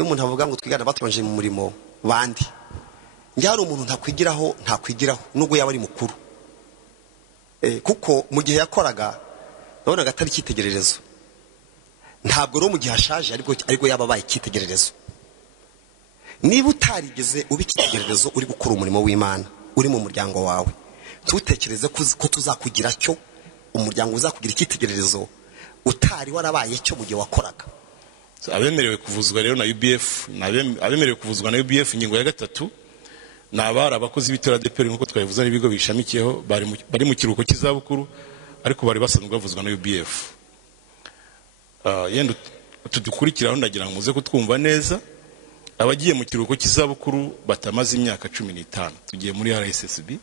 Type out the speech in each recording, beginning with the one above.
iyo umuntu avuga ngo twigana batwanje mu murimo bandi, njye hari umuntu ntakwigiraho nubwo yaba ari mukuru, kuko mu gihe yakoraga nabonaga atari icyitegererezo. Ntabwo rero mu gihe ashaje ariko yababaye icyitegererezo. Niba utarigeze uba icyitegererezo uri gukora umurimo w'Imana uri mu muryango wawe, tutekereze ko tuzakugira cyo umuryango uzakugira icyitegererezo utari warabaye cyo mu gihe wakoraga. Abemerewe kuvuzwa rero na UBF, abemerewe kuvuzwa na UBF ingingo ya 3 nabara abakozi b'itora ADEPR nkuko twabivuze n'ibigo bishamikiyeho bari mu kiruhuko cy'izabukuru ariko bari basanzwe bavuzwa na UBF. Yendo tudukurikiraho ndagira ngo muze kutwumva neza. Abagiye mu kiruhuko cy'izabukuru batamaze imyaka 15 tugiye muri RSSB,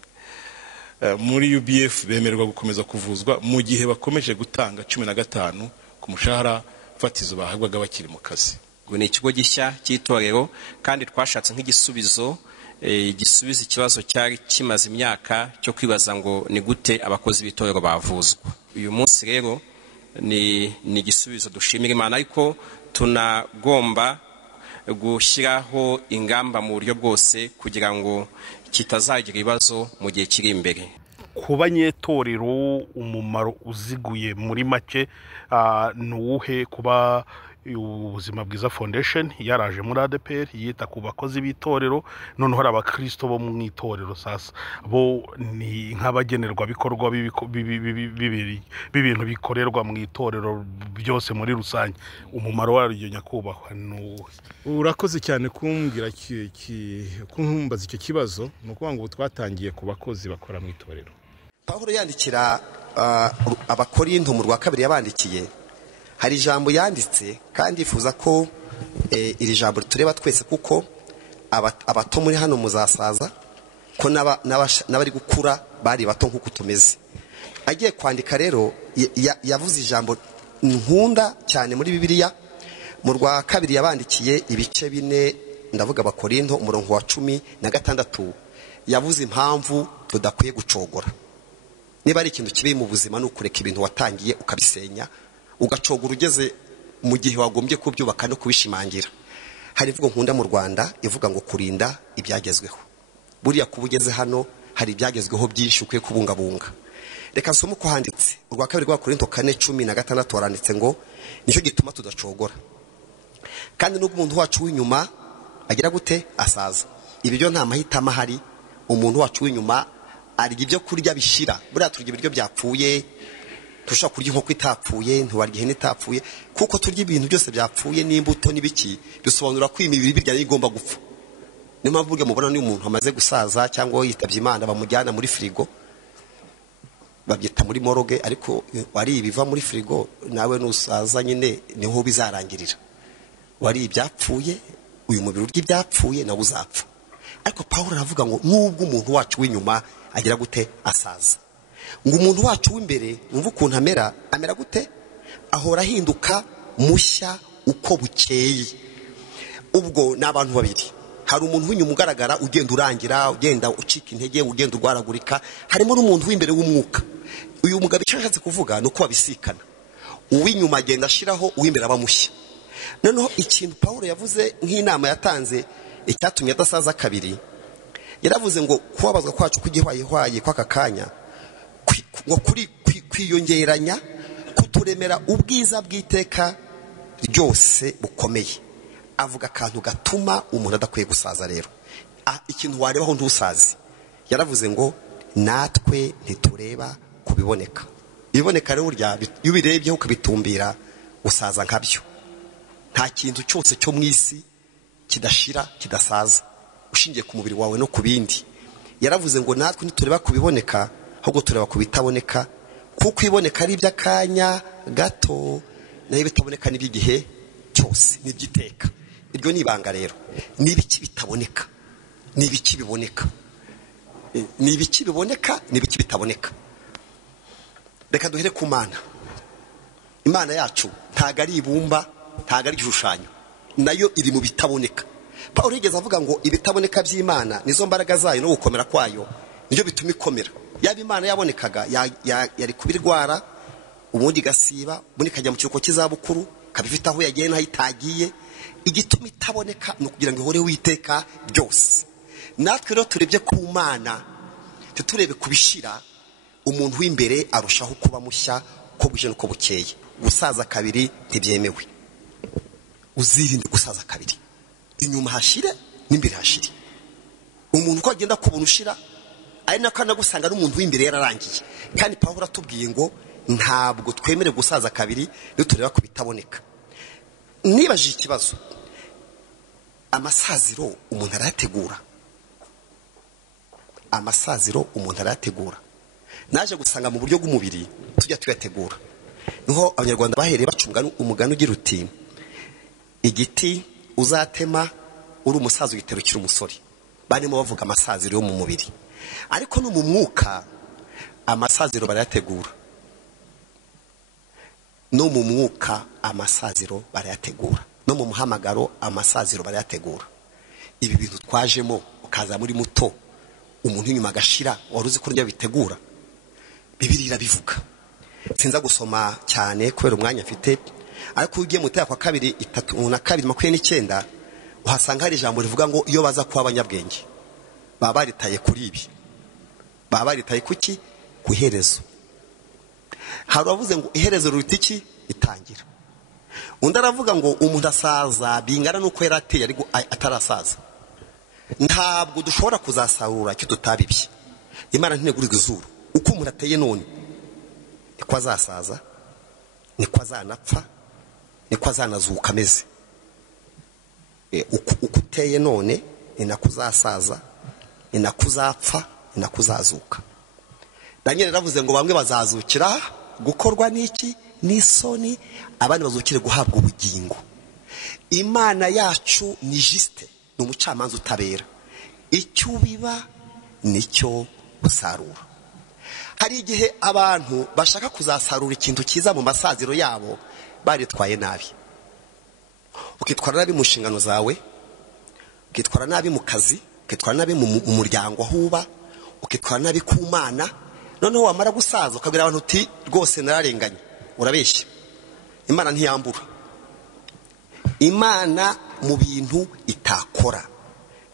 muri UBF bemererwa gukomeza kuvuzwa mu gihe bakomeje gutanga 15 ku mushahara fatizo bahabwaga bakiri mu kazi. Ni ikigo gishya cy'itorero kandi twashatse nk'igisubizo gisubiza ikibazo cyari kimaze imyaka cyo kwibaza ngo ni gute abakozi b'itorero bavuzwa. Uyu munsi rero ni igisubizo dushimira Imana, ariko tunagomba gushyiraho ingamba mu buryo bwose kugira ngo kitazagira ibibazo mu gihe kiri imbere. Kuba nyetorero umumaro uziguye muri make nuwuhe? Kuba ubuzima bwiza foundation yaraje muri ADEPR yita ku bakozi b'itorero, none hari abakristo bo mu itorero sasa bo ni nk'abagenerwa bikorwa bibintu bikorerwa mu itorero byose muri rusange. Umumaro waryo nyakubahwa nuwuhe? Urakoze cyane kumbwira kumbaza icyo kibazo. Nukuvuga ngo twatangiye ku bakozi bakora mu itorero. Pawulo yandikira abakorinto mu rwa 2 yabandikiye, hari ijambo yanditse kandi yifuza ko iri jambo tureba twese, kuko abato muri hano muzasaza ko n'abari gukura bari bato nk'uko tumeze. Agiye kwandika rero yavuze ijambo nkunda cyane muri Bibiliya. Mu rwa 2 yabandikiye ibice 4, ndavuga abakorinto umurongo wa 16, yavuze impamvu tudakwiye gucogora. Niba ari ikintu kibi mu buzima n'ukureka ibintu watangiye ukabisenya ugacogora ugeze mu gihe wagombye kubyubaka no kubishimangira. Hari ivugo nkunda mu Rwanda ivuga ngo kurinda ibyagezweho. Buriya kubugeze hano hari ibyagezweho byinshi ukwiye kubungabunga. Reka nsome uko handitse. Urwa 2 rwa Korinto 4:16 waranditse ngo nicyo gituma tudacogora. Kandi n'ubwo umuntu wacu w'inyuma agira gute asaza. Ibi byo nta mahitamo ahari. Umuntu wacu w'inyuma arya ibyo kurya bishira. Buriya turya ibiryo byapfuye, tushaka kurya inkoko itapfuye, ntiwarya ihene itapfuye, kuko turya ibintu byose byapfuye n'imbuto n'ibiki bisobanura ko imibiri birya igomba gupfa. Niyo mpamvu burya mubona ni umuntu amaze gusaza cyangwa yitabye Imana bamujyana muri frigo, babyita muri morgue, ariko wari ibiva muri frigo nawe nusaza nyine niho bizarangirira. Wari ibyapfuye, uyu mubiri urya ibyapfuye nawe uzapfa. Ariko Pawulo aravuga ngo nubwo umuntu wacu w'inyuma agira gute asaza, ngo umuntu wacu w'imbere umva ukuntu amera gute, ahora ahinduka mushya uko bukeye. Ubwo n'abantu babiri, hari umuntu w'inyuma ugaragara ugenda urangira, ugenda ucika intege, ugenda urwaragurika. Harimo n'umuntu w'imbere w'umwuka. Uyu mugabo icyo ashatse kuvuga nuko babisikana, uw'inyuma agenda ashiraho, uw'imbere aba mushya. Noneho ikintu Pawulo yavuze nk'inama yatanze icyatumye adasaza kabiri, yaravuze ngo kubabazwa kwacu kugihwayihwaye kw'aka kanya ngo kwiyongeranya kuturemera ubwiza bw'iteka ryose bukomeye. Avuga akantu gatuma umuntu adakwiye gusaza. Rero ikintu warebaho ntusazi, yaravuze ngo natwe ntitureba kubiboneka. Iboneka rero urya iyo ubirebye ukabitumbira usaza nkabyo. Nta kintu cyose cyo mu isi kidashira kidasaza ushingiye ku mubiri wawe no ku bindi. Yaravuze ngo natwe ntitureba kubiboneka ahubwo tureba kubitaboneka, kuko iboneka ari iby'akanya gato nayo bitaboneka n'iby'igihe cyose n'ibyiteka. Iryo ni ibanga rero. N'ibiki bitaboneka n'ibiki biboneka, n'ibiki biboneka n'ibiki bitaboneka. Reka duhere ku Mana. Imana yacu ntago ari ibumba, ntago ari igishushanyo, nayo iri mu bitaboneka. Pawulo yigeze avuga ngo ibitaboneka by'Imana nizo mbaraga zayo no gukomera kwayo nibyo bituma ikomera. Yaba Imana yabonekaga yari kubirwara, ubundi gasiba, ubundi kajya mu kiruko cy'izabukuru, kabifite aho yagiye n'aho itagiye. igituma itaboneka ni ukugira ngo ihore witeka ryose. Natwe rero turebye ku Mana, turebe kubishira, umuntu w'imbere arushaho kuba mushya ko buje nuko bukeye. Gusaza kabiri ntibyemewe. Uzirinde gusaza kabiri, inyuma hashire n'imbere hashire. Umuntu ko agenda kubona ushira ari nako anagusanga n'umuntu w'imbere yararangiye. Kandi Pawulo atubwiye ngo ntabwo twemere gusaza kabiri iyo tureba ku bitaboneka. Nibaje ikibazo, amasaziro umuntu arategura. Amasaziro umuntu arategura. Naje gusanga mu buryo bw'umubiri tujya tuyategura. Niho abanyarwanda bahereye bacunga umugani ugira uti, igiti uzatema uri umusaza ugiterukira umusore. Barimo bavuga amasaziro yo mu mubiri. Ariko no mu mwuka amasaziro barayategura. No mu mwuka amasaziro barayategura. No mu muhamagaro amasaziro barayategura. Ibi bintu twajemo ukaza muri muto, umuntu inyuma agashira, waruzi ko bitegura. Bibiliya irabivuga. Sinza gusoma cyane kubera umwanya mfite, ariko ugiye mu kwa kabiri 3:29 uhasanga hari ijambo rivuga ngo iyo baza kuba abanyabwenge baba baritaye kuri ibi. Baba baritaye kuki? Ku iherezo. Hari avuze ngo iherezo ruruta iki? Itangira. Undi aravuga ngo umuntu asaza bingana nuko yarateye ariko atarasaza. Ntabwo dushobora kuzasarura icyo tutabibye. Imana ntinegurira izuru. Uko umuntu ateye none niko azasaza, niko azanapfa, niko azanazuka ameze. Uko uteye none ni nako uzasaza, ni nako uzapfa, ni nako uzazuka. Daniel yaravuze ngo bamwe bazazukira gukorwa n'iki? N'isoni, abandi bazukire guhabwa ubugingo. Imana yacu ni juste, ni umucamanza utabera. Icyo biba nicyo usarura. Hari igihe abantu bashaka kuzasarura ikintu cyiza mu masaziro yabo baritwaye nabi. Ukitwara nabi mu nshingano zawe, ukitwara nabi mu kazi, ukitwara nabi mu muryango ahuba, ukitwara nabi ku Mana. Noneho wamara gusaza ukabwira abantu uti rwose nararenganye. Urabeshya. Imana ntiyambura. Imana mu bintu itakora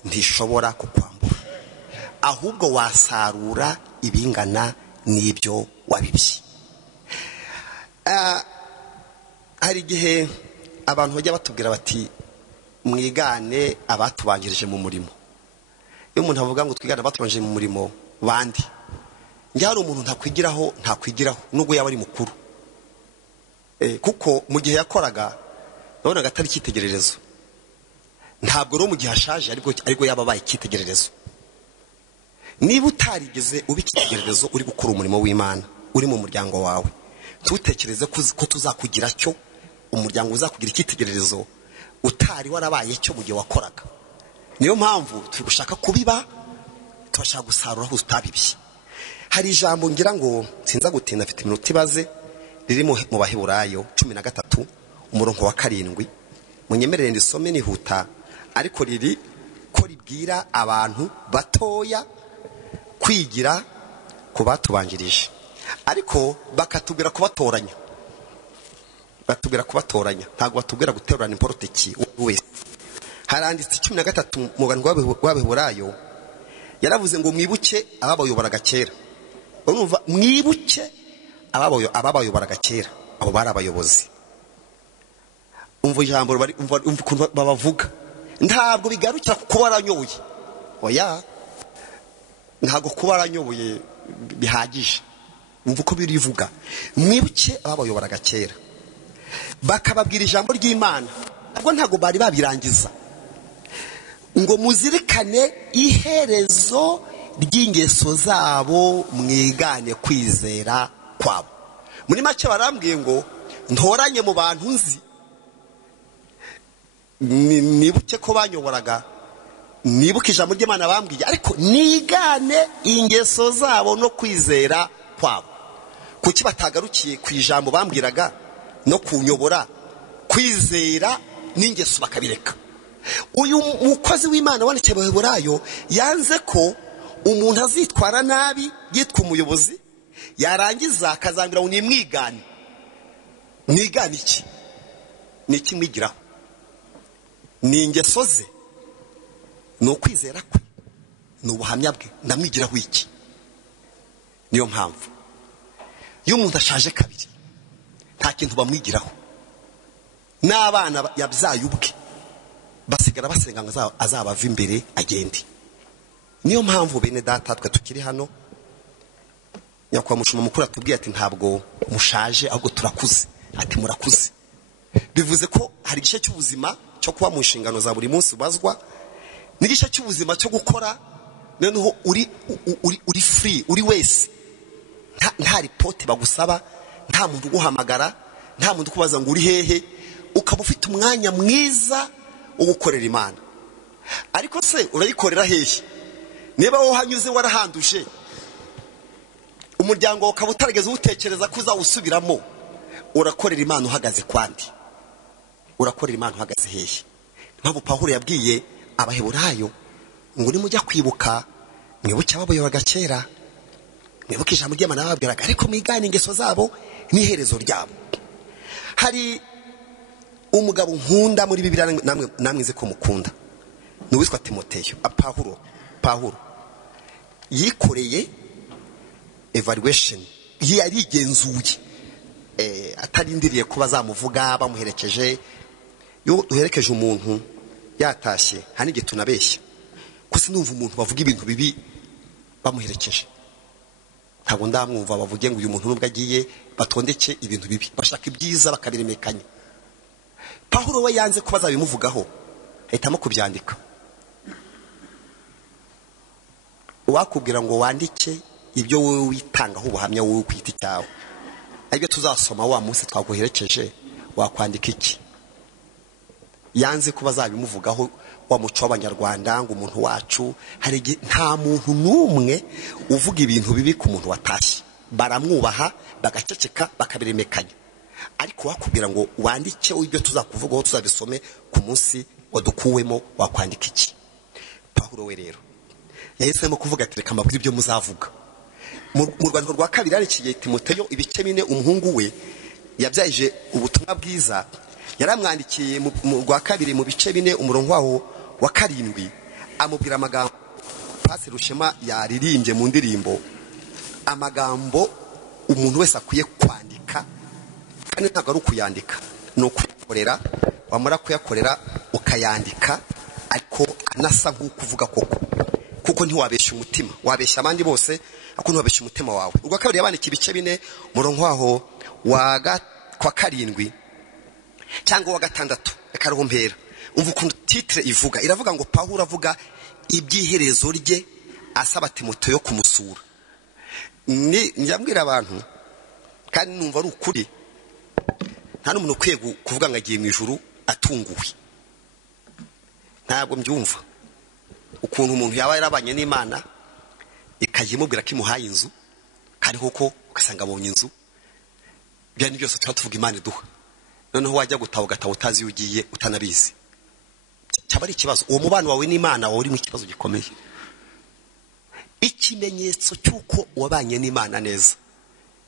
ntishobora kukwambura, ahubwo wasarura ibingana n'ibyo wabibye. Hari igihe abantu bajya batubwira bati mwigane abatubanjirije mu murimo. Iyo umuntu avuga ngo twigane abatubanjirije mu murimo bandi, njye hari umuntu ntakwigiraho nubwo yaba ari mukuru. Kuko mu gihe yakoraga nabonaga atari icyitegererezo. Ntabwo rero mu gihe ashaje ariko yababaye icyitegererezo. Niba utarigeze uba icyitegererezo uri gukora umurimo w'Imana, uri mu muryango wawe, tutekereze ko tuzakugira cyo umuryango uzakugira icyitegererezo utari warabaye cyo mu gihe wakoraga. Niyo mpamvu turi gushaka kubiba, tubashaka gusarura aho utabibye. Hari ijambo ngira ngo sinza gutinda, afite iminota ibaze, riri mu Baheburayo 13:7. Munyemerere ndisome nihuta, ariko riri ko ribwira abantu batoya kwigira ku batubanjirije, ariko bakatubwira kubatoranya. Batubwira kubatoranya, ntabwo batubwira guterurana imporoteki wese. Haranditse 13 mu bantu w'Abaheburayo, yaravuze ngo mwibuke ababayoboraga kera. Urumva, mwibuke ababayoboraga kera, abo bari abayobozi. Umva ijambo umva babavuga. Ntabwo bigarukira kuba waranyoboye. Oya, ntabwo kuba waranyoboye bihagije. Umva uko birivuga. Mwibuke ababayoboraga kera, bakababwira ijambo ry'Imana. Ntabwo bari babirangiza. Ngo muzirikane iherezo ry'ingeso zabo, mwigane kwizera kwabo. Muri make barambwiye ngo ntoranye mu bantu nzi, nibuke ko banyoboraga, nibuke ijambo ry'Imana bambwiye, ariko nigane ingeso zabo no kwizera kwabo. Kuki batagarukiye ku ijambo bambwiraga no kunyobora, kwizera n'ingeso bakabireka? Uyu mukozi w'Imana wandikiye Abaheburayo yanze ko umuntu azitwara nabi yitwa umuyobozi, yarangiza akazambira ngo nimwigane. Mwigane iki? Ni iki mwigiraho? ni ingeso ze, ni ukwizera kwe, ni ubuhamya bwe, ndamwigiraho iki? Niyo mpamvu iyo umuntu ashaje kabiri nta kintu bamwigiraho. N'abana yabyaye ubwe basigara basenga ngo azabava imbere agende. Niyo mpamvu bene data twe tukiri hano, nyakwa mushuma mukuru atubwiye ati ntabwo mushaje ahubwo turakuze. Ati murakuze, bivuze ko hari igice cy'ubuzima cyo kuba mu nshingano za buri munsi ubazwa, n'igice cy'ubuzima cyo gukora noneho uri free, uri wese, nta ripoti bagusaba, nta muntu uguhamagara, nta muntu ukubaza ngo uri hehe, ukaba ufite umwanya mwiza wo gukorera Imana. Ariko se urayikorera hehe? Niba wowe hanyuze warahanduje, umuryango ukaba utarageze utekereza ko uzawusubiramo, urakorera Imana uhagaze kwandi? Urakorera Imana uhagaze hehe? Mpamvu Pawulo yabwiye Abaheburayo ngo nimujya kwibuka mwibuke ababoyobaga kera, mwibuke ijambo ry'Imana bababwiraga, ariko mwigane ingeso zabo n'iherezo ryabo. Hari umugabo nkunda muri Bibiliya, namwe nzi ko mukunda, ni uwitwa Timoteyo. Pawulo yikoreye evaluation, yarigenzuye, atarindiriye ko bazamuvuga bamuherekeje. Yo duherekeje umuntu yatashye, hani igihe tunabeshya ko sinumva umuntu bavuga ibintu bibi bamuherekeje. Ntabwo ndamwumva bavuge ngo uyu muntu nubwo agiye batondeke ibintu bibi, bashaka ibyiza bakabiremekanya. Pawulo we yanze ko bazabimuvugaho, ahitamo kubyandika. Uwakubwira ngo wandike ibyo wowe witangaho ubuhamya wowe kwita cyawe, aribyo tuzasoma wa munsi twaguherekeje, wakwandika iki? Yanze ko bazabimuvugaho, wa muco w'Abanyarwanda ngo umuntu wacu, hari nta muntu n'umwe uvuga ibintu bibi ku muntu watashye, baramwubaha bagaceceka bakabiremekanya. Ariko wakubwira ngo wandike ibyo tuzakuvugaho tuzabisome ku munsi wadukuwemo, wakwandika iki? Pawulo we rero yahisemo kuvuga ati reka mbabwire ibyo muzavuga. Mu rwandiko rwa kabiri yandikiye Timoteyo ibice 4, umuhungu we yabyayije ubutumwa bwiza, yaramwandikiye mu rwa kabiri mu bice 4 umurongo waho wa 7, amubwira amagambo Pastor Rushema yaririmbye mu ndirimbo, amagambo umuntu wese akwiye kwandika, kandi ntabwo ari ukuyandika, ni ukuyakorera. Wamara kuyakorera ukayandika, ariko anasa nk'ukuvuga koko, kuko ntiwabeshya umutima, wabeshya abandi bose, ariko ntiwabeshya umutima wawe. Urwa kabiri yabandikiye ibice 4 umurongo waho wa 7 cyangwa wa 6, reka ruhumpera. Umva ukuntu titre ivuga, iravuga ngo Pawulo avuga ibyiherezo rye asaba Timoteyo kumusura. Njyambwira abantu kandi numva ari ukuri, nta n'umuntu ukwiye kuvuga ngo agiye mu ijuru atunguwe. Ntabwo mbyumva ukuntu umuntu yaba yarabanye n'Imana ikajya imubwira ko imuhaye inzu, kandi koko ugasanga abonye inzu. Byari byose tuvuga Imana iduha, noneho wajya gutaha ugataha utazi iyo ugiye utanabizi. Cyaba ari ikibazo. Uwo mubano wawe n'Imana wawe uri mu kibazo gikomeye. Ikimenyetso cy'uko wabanye n'Imana neza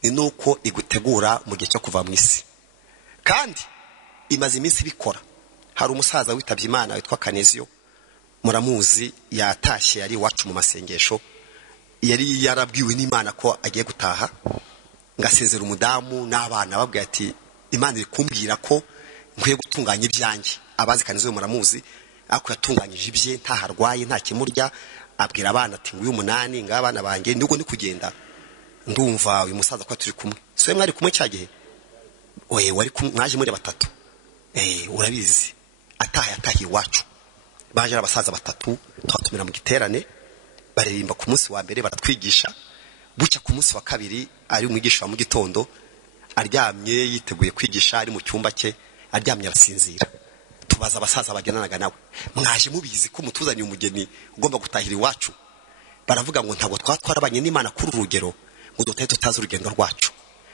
ni nuko igutegura mu gihe cyo kuva mu isi, kandi imaze iminsi bikora. Hari umusaza witabye Imana witwa Kanezio, muramuzi, yatashye yari iwacu mu masengesho, yari yarabwiwe n'Imana ko agiye gutaha, ngasezera umudamu n'abana, babwiye ati Imana iri kumbwira ko nkwiye gutunganya ibyanjye. Abazi Kanezio muramuzi, ako yatunganyije ibye, nta harwaye, nta kimurya. Abwira abana ati nguyu 8 ngabana banjye ndiko ndi kugenda, ndumva uyu musaza ko turi kumwe. So mwari kumwe cyagihe, oye wari mwaje muri 3, urabizi atahiye iwacu. Baje abasaza 3 twatumira mu giterane, baririmba ku munsi wa mbere, baratwigisha. Bucya ku munsi wa kabiri ari umwigisha wa mu gitondo, aryamye yiteguye kwigisha, ari mu cyumba cye aryamye arasinzira. Tubaza abasaza bagenanaga nawe, mwaje mubizi ko mutuzaniye umugeni ugomba gutahira iwacu? Baravuga ngo ntabwo twatwarabanye n'Imana kuri urugero ngo dutahe tutazi urugendo rwacu.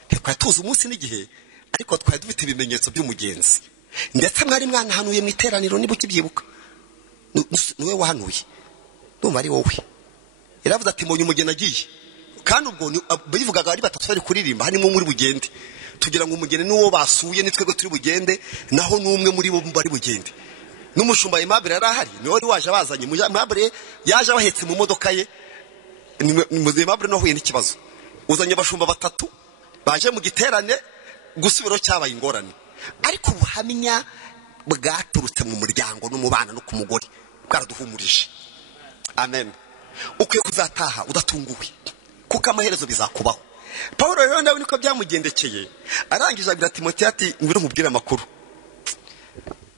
Twari tuzi umunsi n'igihe, ariko twari dufite ibimenyetso by'umugenzi. Ndetse mwari mwanahanuye mu iteraniro, niba ukibyibuka. Niwe wahanuye, ndumva ari wowe. Iravuze ati mbonye umugeni agiye, kandi ubwo bivugaga ari 3 bari kuririmba, harimo muri bugende, tugira ngo umugeni n'uwo basuye nitwego turi bugende, naho n'umwe muri bo bari bugende. n'umushumba Aimable yari ahari niwe wari waje abazanye. Aimable yaje abahetse mu modoka ye. Aimable no huye n'ikibazo, uzanye abashumba batatu baje mu giterane, gusubiro cyabaye ingorane. Ariko ubuhamya bwaturutse mu muryango n'umubana no ku mugore bwaraduhumurije. Amen. Ukwiye kuzataha udatunguwe kuko amaherezo bizakubaho. Paulo rero nawe niko byamugendekeye, arangije abwira Timoteyo ati ngwino nkubwire amakuru.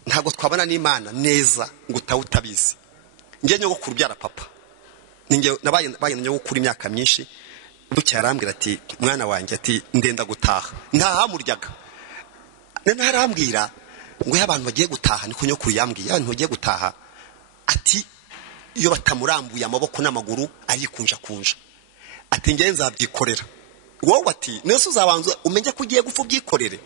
Ntabwo twabana n'Imana neza ngo utabizi. Ngiye nyogokuru byara papa, ninge nabaye nyogokuru imyaka myinshi. Bucya arambwira ati mwana wanjye ati ndenda gutaha, ntahamuryaga. Nene arambwira ngo y'abantu bagiye gutaha, niko nyokuru yambwiye abantu bagiye gutaha ati iyo batamurambuye amaboko n'amaguru arikunja kunja, ati ngiye nzabyikorera. Wowe ati nese uzabanza umenye ko ugiye gupfa ubyikorere.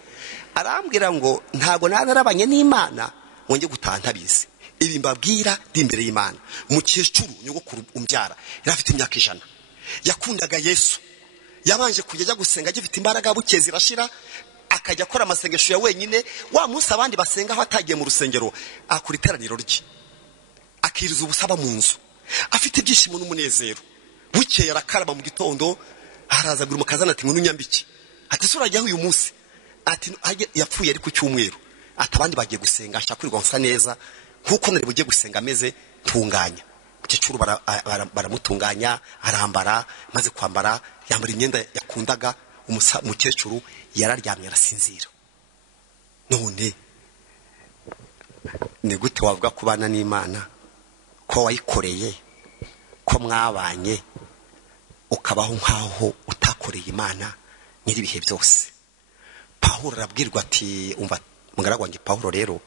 Arambwira ngo ntago narabanye n'Imana wonge gutaha ntabizi. Ibi mbabwira ndi imbere y'Imana. Mukecuru nyogokuru umbyara yarafite imyaka 100, yakundaga Yesu, yabanje kujya gusenga agifite imbaraga, buke zirashira akajya akora amasengesho ya wenyine. Wa munsi abandi basenga aho atagiye mu rusengero akura iteraniro rye, akiriza ubusaba mu nzu, afite ibyishimo n'umunezero. Buke yarakaraba mu gitondo, araza gura mukazana ati ngunu nyambiki, ati sura ajya uyu munsi, ati yapfuye ari ku cyumweru, ati abandi bagiye gusenga ashakurirwa nsa neza nkuko nari bugiye gusenga ameze ntunganya. Mukecuru baramutunganya, arambara, maze kwambara yambara imyenda yakundaga. Umukecuru yararyamye arasinzira. None ni gute wavuga kubana n'Imana ko wayikoreye, ko mwabanye ukabaho nkaho utakoreye Imana nyiri bihe byose? Paulo arabwirwa ati umva mugaragu wanjye Paulo rero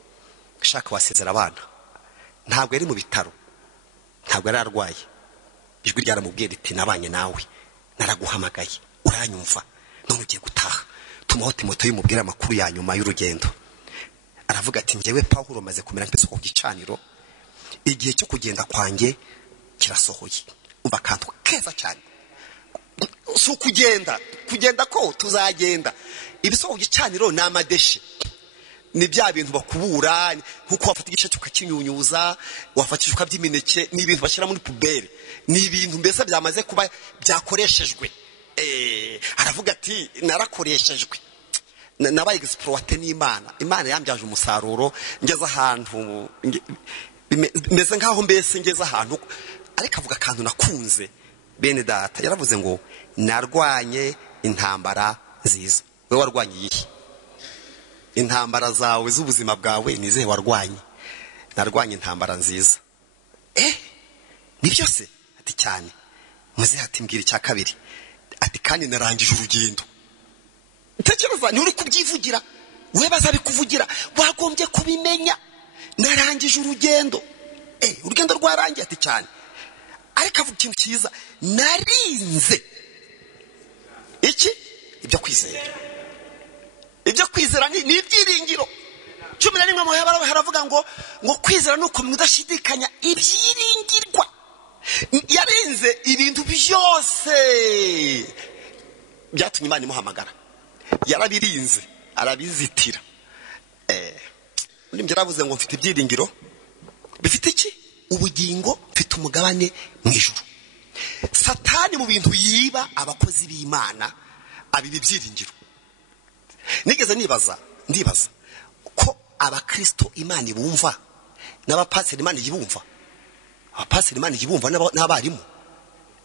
shaka wasezera abana. Ntabwo yari mu bitaro, ntabwo yari arwaye. Ijwi ryaramubwiye riti nabanye nawe, naraguhamagaye uranyumva, none ugiye gutaha. Tumaho Timoteyo yimubwira amakuru ya nyuma y'urugendo. Aravuga ati ngewe Paulo maze kumera nk'isoko gicaniro, igihe cyo kugenda kwanjye kirasohoye. Umva kantu keza cyane, so kugenda ko tuzagenda. Ibisoko gicaniro ni amadeshe, ni bya bintu bakubura nkuko wafata igice cyukakinyunyuza, wafatisha ukabyimineke, ni ibintu bashyira muri pubere, ni ibintu mbese byamaze kuba byakoreshejwe. Aravuga ati narakoreshejwe, nabaye exploité n'Imana. Imana yambyaje umusaruro, ngeze ahantu mbese nkaho mbese ngeze ahantu. Ariko avuga akantu nakunze bene data, yaravuze ngo narwanye intambara nziza. Wewe warwanye iki? Intambara zawe z'ubuzima bwawe nize warwanye? Narwanye intambara nziza. Ni byose? Ati cyane. Muze ati mbwira icya kabiri. Ati kandi narangije urugendo. Tekereza ni uri kubyivugira, we bazabikuvugira, wagombye kubimenya. Narangije urugendo. Urugendo rwarangiye. Ati cyane. Ariko avuga ikintu cyiza, narinze iki? Ibyo kwizera. Ibyo kwizera ni ibyiringiro. 11 mu Heburayo haravuga ngo kwizera nuko mudashidikanya ibyiringirwa. Yarinze ibintu byose byatumye Imana imuhamagara, yarabirinze arabizitira. Ndimye yaravuze ngo mfite ibyiringiro bifite iki? Ubugingo, mfite umugabane mu ijuru. Satani mu bintu yiba abakozi b'Imana abiba ibyiringiro. Nigeze ndibaza ko abakristo Imana ibumva n'abapasiteri Imana yibumva. Abapasiteri Imana yibumva n'abarimu.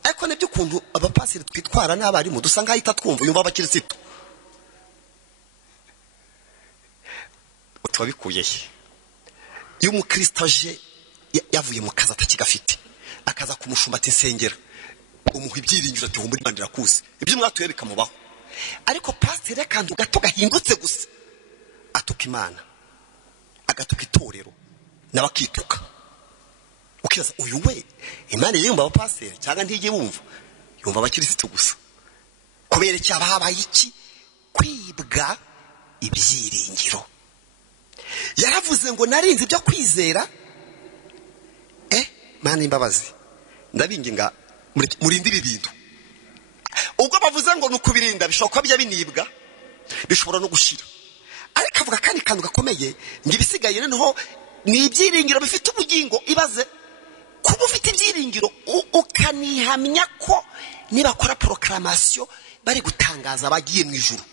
Ariko nebyo kuntu abapasiteri twitwara n'abarimu dusanga ahita twumva yumva abakirisitu. Utwabikuye he? Iyo umukristo aje yavuye mu kazi atakigafite, akaza kumushumba ati nsengera, umuha ibyiringiro ati humura Imana irakuzi, ibyo mwatuye bikamubaho. Ariko pasiteri kandi gato gahindutse gusa atuka Imana, agatuka itorero n'abakituka. Ukibaza uyu we Imana yumva abapasiteri cyangwa ntigiye bumva? Yumva abakirisitu gusa. Kubera iki abahabaye iki? Kwibwa ibyiringiro. Yaravuze ngo narinze ibyo kwizera. Mana imbabazi, ndabinginga murindi ibi bintu. Ubwo bavuze ngo nukubirinda bishoboka bijya binibwa, bishobora no gushira. Ariko avuga kandi kantu gakomeye, ngibisigaye noneho ni ibyiringiro bifite ubugingo. Ibaze kuba ufite ibyiringiro ukanihamya ko nibakora proclamation bari gutangaza abagiye mu ijuru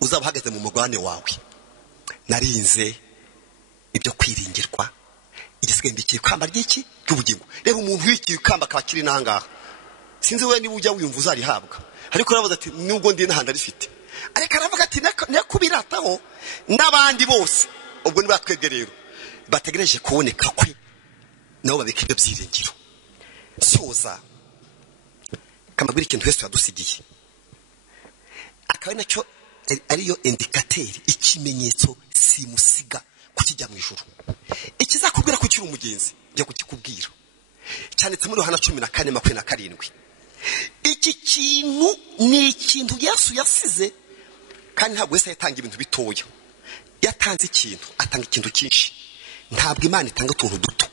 uzaba uhagaze mu mugabane wawe. Narinze ibyo kwiringirwa igisigaye ndikiye kamba ry'iki cy'ubugingo. Reba umuntu wikiye kamba akakiri nangaha, sinzi we niba ujya wiyumva uzarihabwa, ariko aravuze ati nubwo ndi nahanda rifite, ariko aravuga ati nekubirataho n'abandi bose. Ubwo niba twebwe rero bategereje kuboneka kwe nabo babika ibyo byiringiro. Soza kamabwira ikintu Yesu yadusigiye, akaba nacyo ariyo indikateri, ikimenyetso simusiga kukijya mu ijuru. Ikizakubwira ko ukiri umugenzi njya kukikubwira, cyanditse muri Yohana 14:27. Iki kintu ni ikintu Yesu yasize, kandi ntabwo Yesu yatanga ibintu bitoya. Yatanze ikintu, atanga ikintu cyinshi. Ntabwo Imana itanga utuntu duto,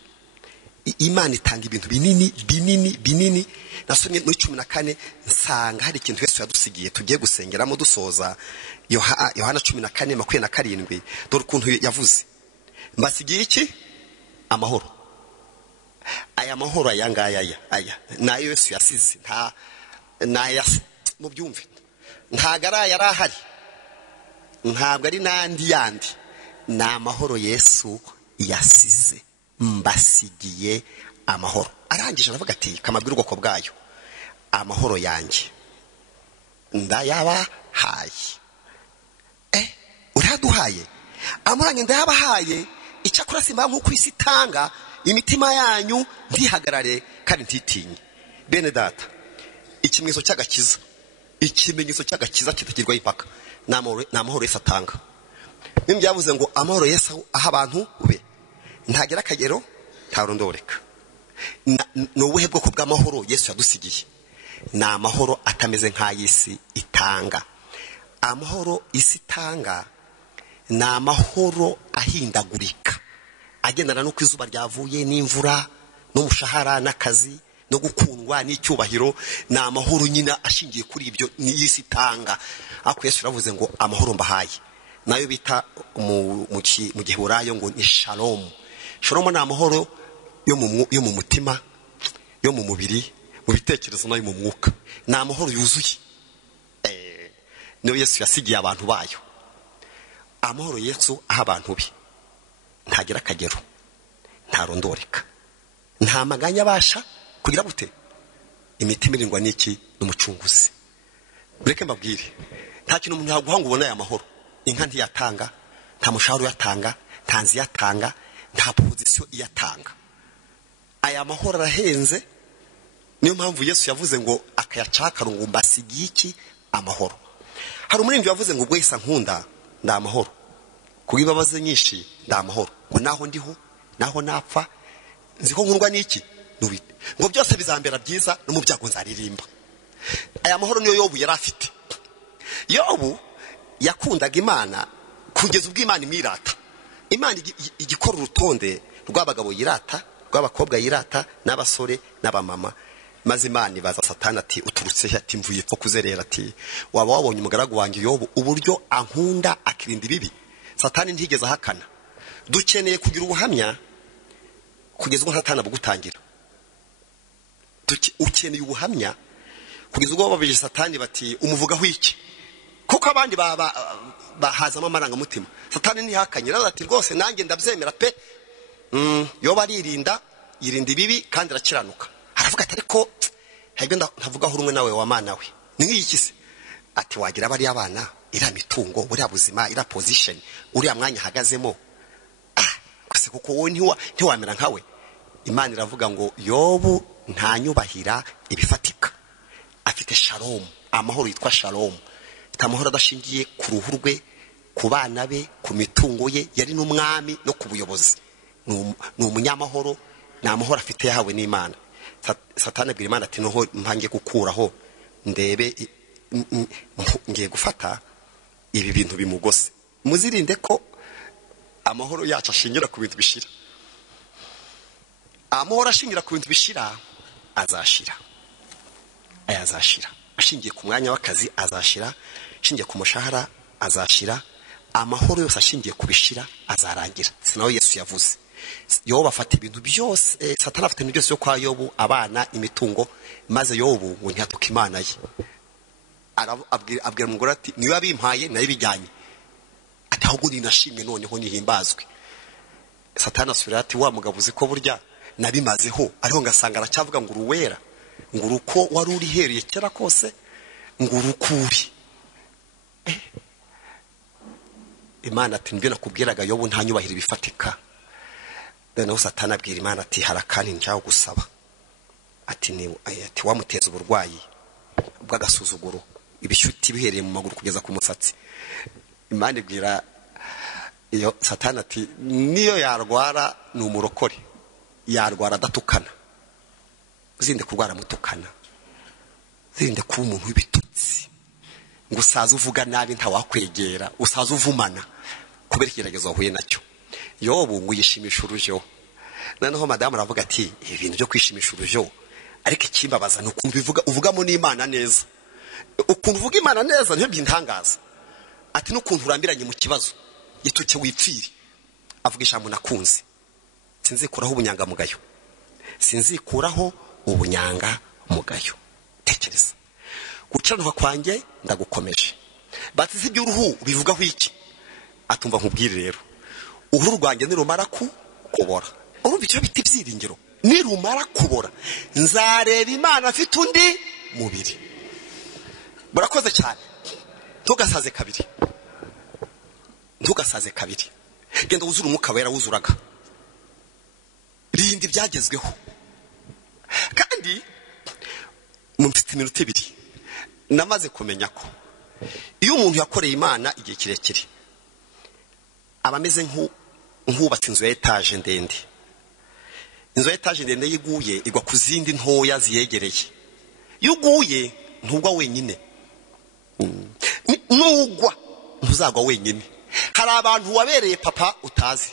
Imana itanga ibintu binini. Nasomye muri 14 nsanga hari ikintu Yesu yadusigiye tugiye gusengeramo dusoza. Yohana 14:27. Dore ukuntu yavuze, mbasigiye iki? Amahoro. Aya mahoro ayangaya aya nayo Yesu yasize, nta naya mu byumve, ntago ari yarahari, ntabwo ari nandi yandi. Ni amahoro Yesu yasize, mbasigiye amahoro. Arangije aravuga ati kamabwira ubwoko bwayo, amahoro yanjye ndayabahaye. Uraduhaye amuranye, ndayabahaye. Icyakora simba nk'uko isi itanga, imitima yanyu ntihagarare kandi ntitinye. Bene data, ikimenyetso cy'agakiza, ikimenyetso cy'agakiza kitagirwa impaka, n'amahoro Yesu atanga. Nimba yavuze ngo amahoro Yesu aha abantu be ntagera akagero ntarondoreka. Ni ubuhe bwoko bw'amahoro Yesu yadusigiye? Ni amahoro atameze nk'ay'isi itanga. Amahoro isi itanga ni amahoro ahindagurika, agendana n'uko izuba ryavuye, n'imvura, n'umushahara, n'akazi, no gukundwa, n'icyubahiro. Ni amahoro nyina ashingiye kuri ibyo n'isi itanga. Ako Yesu yavuze ngo amahoro mbahaye, nayo bita mu giheburayo ngo ni shalom. Shalom ni amahoro yo mu mutima, yo mu mubiri, mu bitekerezo, nayo mu mwuka. Ni amahoro yuzuye. Niyo Yesu yasigiye abantu bayo. Amahoro Yesu aha abantu be ntagira akagero, ntarondoreka, nta maganya abasha kugira gute. Imitima irindwa n'iki? N'umucunguzi. Ureke mbabwire, nta kintu umuntu yaguha ngo ubone aya mahoro. Inka ntiyatanga, nta mushahara uyatanga, nta nzi yatanga, nta position iyatanga. Aya mahoro arahenze. Niyo mpamvu Yesu yavuze ngo akayacakara ngo mbasigiye iki? Amahoro. Hari umuririmbyi yavuze ngo ubwo Yesu ankunda nda amahoro, kubibabaze nyinshi nda amahoro, ngo naho ndiho, naho napfa nzi ko nkundwa n'iki? N'ubite ngo byose bizambera byiza, no mu byago nzaririmba. Aya mahoro niyo Yobu yari afite. Yobu yakundaga Imana kugeza ubwo Imana imwirata. Imana igikora urutonde rw'abagabo yirata, rw'abakobwa yirata, n'abasore n'abamama. Maze Imana ibaza Satani ati uturutse ati mvuye ko kuzerera, ati waba wabonye umugaragu wanjye Yobu uburyo ankunda akirinda ibibi? Satani ntigeze ahakana. Dukeneye kugira ubuhamya kugeza ubwo Satani abugutangira. Ukeneye ubuhamya kugeza ubwo babije Satani bati umuvugaho iki? Kuko abandi bahazamo amarangamutima. Satani ntihakanye, rero ati rwose nanjye ndabyemera pe. Yoba aririnda, yirinda ibibi kandi arakiranuka. Aravuga ati ariko hebyo ntavugaho rumwe nawe wa Mana we. Ni nk'iki se? Ati wagira bari abana, ira mitungo, buri buzima, ira position, uri amwanya hagazemo. Kose kuko wowe ntiwamera nkawe. Imana iravuga ngo Yobu ntanyubahira ibifatika. Afite shalom, amahoro yitwa shalom. Amahoro adashingiye ku ruhu rwe, ku bana be, ku mitungo ye, yari n'umwami no ku buyobozi. Ni umunyamahoro, ni amahoro afite yahawe n'Imana. Satani abwira Imana ati noho mpangiye gukuraho ndebe ngiye gufata ibi bintu bimugose. Muzirinde ko amahoro yacu ashingira ku bintu bishira. Amahoro ashingira ku bintu bishira azashira. Ayazashira. Ashingiye ku mwanya w'akazi azashira, ashingiye ku mushahara azashira. Amahoro yose ashingiye ku bishira azarangira. Sinaho Yesu yavuze. yobu afata ibintu byose, satani afata ibintu byose yo kwa yobu, abana, imitungo, maze yobu ngo ntiyatuka imana ye. Abwira umugore ati niwe yabimpaye nayo bijyanye, ati ahubwo ninashimwe noneho nihimbazwe. Satani asubira ati wa mugabo uzi ko burya nabimazeho, ariho ngasanga aracyavuga ngo uruwera, ngo uruko wari uri hereye kera kose, ngo urukuri. Imana ati nibyo nakubwiraga yobu ntanyubahira ibifatika. Noneho Satani abwira Imana ati harakani njyaho gusaba, ati wamuteza uburwayi bw'agasuzuguro, ibishyuti bihereye mu maguru kugeza ku musatsi. Imana ibwira iyo Satani ati niyo yarwara ni umurokore, yarwara adatukana. Uzinde kurwara mutukana, uzinde kuba umuntu w'ibitutsi, ngo usaze uvuga nabi ntawakwegera, usaze uvumana kubera ikigeragezo wahuye nacyo. Yobu ngo yishimisha urujyo. Noneho madamu aravuga ati ibintu byo kwishimisha urujyo, ariko ikimbabaza ni ukumva uvugamo n'Imana neza. Ukuntu uvuga Imana neza niyo bintangaza. Ati n'ukuntu urambiranye mu kibazo yituke wipfiri. Avuga ijambo nakunze, sinzikuraho ubunyangamugayo, sinzikuraho ubunyangamugayo. Tekereza gucanwa kwanjye ndagukomeje, batize iby'uruhu bivugaho iki? Atumva nkubwire rero, uruhu rwanjye nirumara kubora, urumva icyo bita ibyiringiro, nirumara kubora nzareba Imana afite undi mubiri. Murakoze cyane, ntugasaze kabiri, ntugasaze kabiri. Genda wuzura umwuka wera wuzuraga, rindi byagezweho. Kandi mufite iminota ibiri, namaze kumenya ko iyo umuntu yakoreye Imana igihe kirekire aba ameze nk'ubatse inzu ya etaje ndende. Inzu ya etaje ndende yiguye igwa ku zindi ntoya ziyegereye. Iyo uguye ntugwa wenyine, nugwa ntuzagwa wenyine. Hari abantu wabereye papa utazi,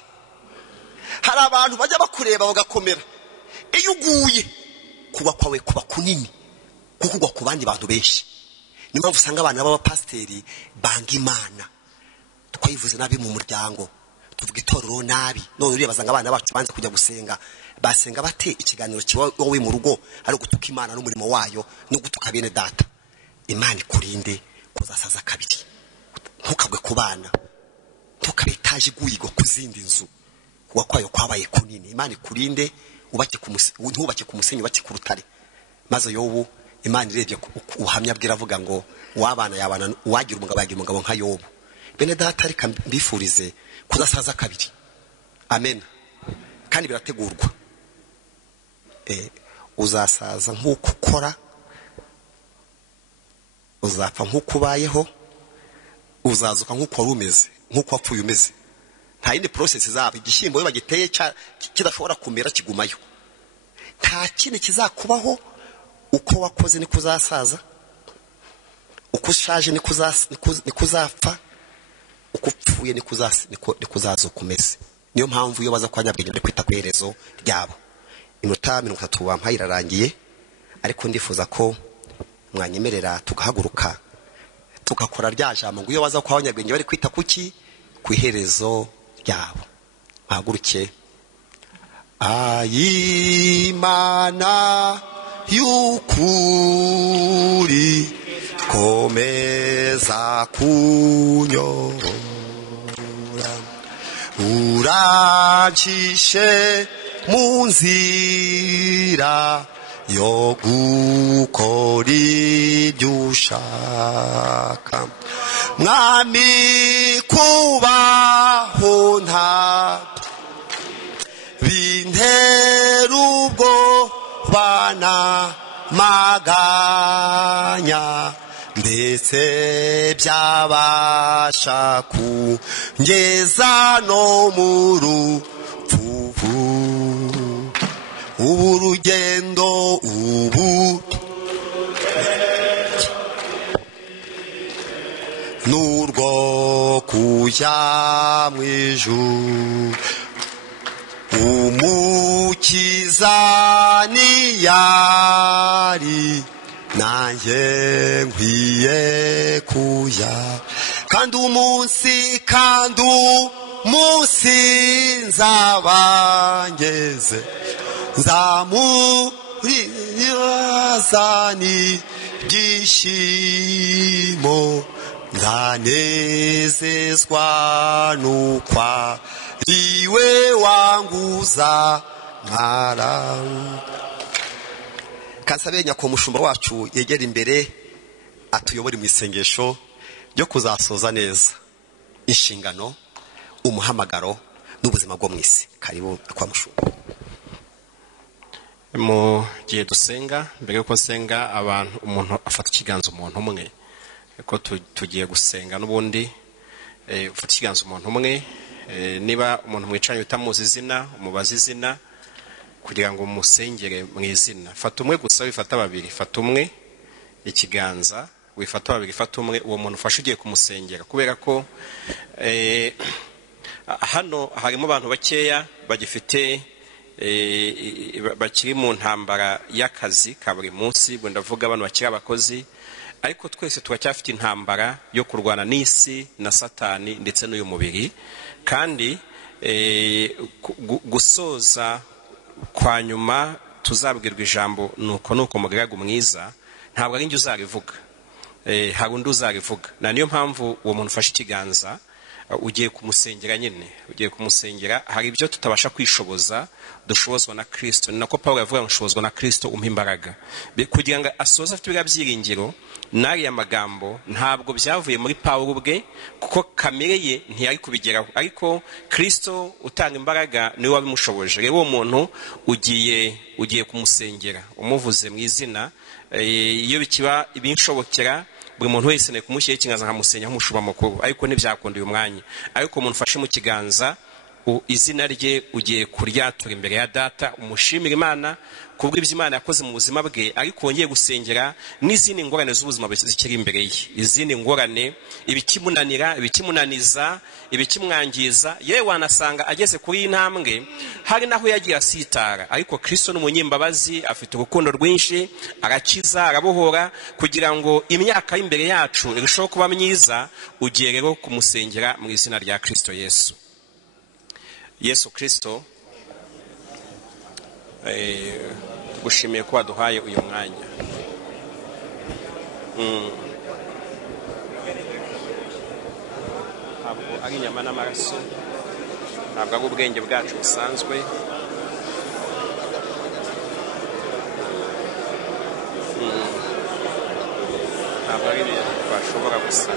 hari abantu bajya bakureba bagakomera. Iyo uguye kuba kwawe kuba kunini kukugwa ku bandi bantu benshi. Niyo mpamvu usanga abana b'abapasiteri banga Imana, twayivuze nabi mu muryango, tuvuga itorero nabi. None uriya bazanga abana bacu banze kujya gusenga, basenga bate ikiganiro kiwowe mu rugo ari gutuka Imana n'umurimo wayo no gutuka bene data? Imana ikurinde kuzasaza kabiri, ntukagwe ku bana, ntukabitaje iguyigwa ku zindi nzu kuba kwayo kwabaye kunini. Imana ikurinde ubake ku musenyi, ubake ku rutare. Maze Yobu Imana irebye ubuhamya bw'iravuga ngo wabana yabana, wagira umugabo yagira umugabo nka Yobu. Bene data reka mbifurize kuzasaza kabiri. Amen. Kandi birategurwa. Uzasaza nk'uko ukora, uzapfa nk'uko ubayeho, uzazuka nk'uko wari umeze, nk'uko wapfuye umeze. Nta yindi process zaba. Igishyimbo iyo bagiteye kidashobora kumera kigumayo. Nta kindi kizakubaho. Uko wakoze niko uzasaza, uko ushaje niko uzapfa, uko upfuye niko uzazuka umeze. Niyo mpamvu iyo baza kwa nyabwenge bari kwita ku iherezo ryabo. Iminota 30 bampaye irarangiye, ariko ndifuza ko mwanyemerera tugahaguruka tugakora rya jambo ngo iyo baza kwa nyabwenge bari kwita kuki ku iherezo ryabo. Bahaguruke. Imana y'ukuri komeza kunyobora, urancishe mu nzira yo gukora ibyo ushaka. Mwami kubaho nta bintera ubwoba n'amaganya, ndetse byabasha kungeza no mu rupfu. Ubu rugendo n'urwo kujya mu ijuru. Umukiza niyari nanjye nkwiye kuya, kandi umunsi munsi nzabangeze nzamurizani byishimo nzanezezwa n'ukwa iwe wanguza nkara. kansabe nyako mushumba wacu yegera imbere atuyobore mu isengesho ryo kuzasoza neza inshingano, umuhamagaro n'ubuzima bwo mu isi. Karibu kwa mushumba. Mu gihe dusenga, mbere yuko nsenga umuntu afata ikiganza umuntu umwe, ko tugiye gusenga n'ubundi ufata ikiganza umuntu umwe, niba umuntu mwicaranye utamuzi izina umubaza izina kugira ngo musengere mu izina. Fata umwe gusa, wifata babiri. Fata umwe ikiganza, wifata babiri, fata umwe uwo muntu ufashe ugiye kumusengera, kubera ko hano harimo abantu bakeya bagifite bakiri mu ntambara y'akazi ka buri munsi. Bwo ndavuga abantu bakiri abakozi, ariko twese turacyafite intambara yo kurwana n'isi na Satani ndetse n'uyu mubiri. Kandi gusoza kwa nyuma tuzabwirwa ijambo nuko mugaragu mwiza, ntabwo ari njye uzarivuga, hari undi uzarivuga. Na niyo mpamvu uwo muntu ufashe ikiganza ugiye kumusengera nyine, ugiye kumusengera. Hari ibyo tutabasha kwishoboza, dushobozwa na Kristo. Ni nako Pawulo yavuga ngo nshobozwa na Kristo umpa imbaraga, kugira ngo asoze afite biriya byiringiro. N'ariya magambo ntabwo byavuye muri Pawulo ubwe, kuko kamere ye ntiyari kubigeraho, ariko Kristo utanga imbaraga niwe wabimushoboje. Rero uwo muntu ugiye kumusengera umuvuze mu izina. Iyo bikiba ibinshobokera, buri muntu wese ne kumushyira ikiganza nkamusenya nk'umushumba mukuru, ariko ntibyakunda uyu mwanya. Ariko umuntu ufashe mu kiganza izina rye ugiye kuryatura imbere ya Data, umushimira Imana kubw'ibyo Imana yakoze mu buzima bwe, ariko wongeye gusengera n'izindi ngorane z'ubuzima zikiri imbere ye. Izindi ngorane, ibikimunanira, ibikimunaniza, ibikimwangiza, yewe wanasanga ageze kuri intambwe hari naho yagiye asitara. Ariko Kristo n'umunyembabazi, afite urukundo rwinshi, arakiza, arabohora, kugira ngo imyaka y'imbere yacu irusheho kuba myiza. Ugiye rero kumusengera mu izina rya Kristo Yesu. Yesu Kristo, tugushimiye ko waduhaye uyu mwanya. Ntabwo ari inyama n'amaraso, ntabwo ari ubwenge bwacu busanzwe, ntabwo ari ibintu twashobora gusa.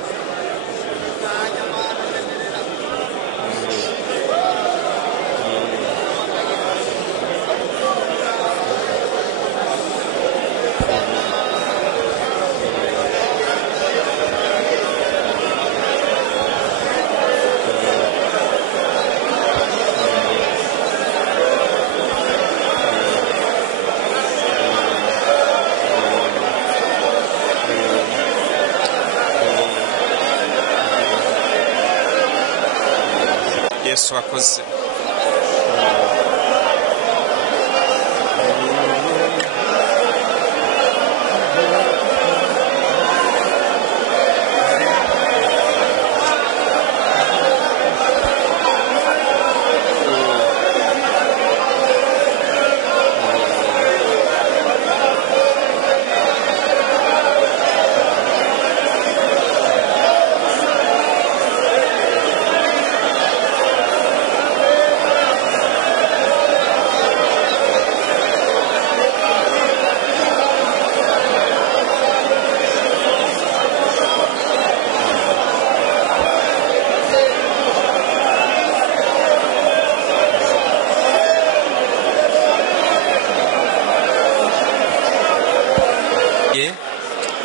Yesu wakoze.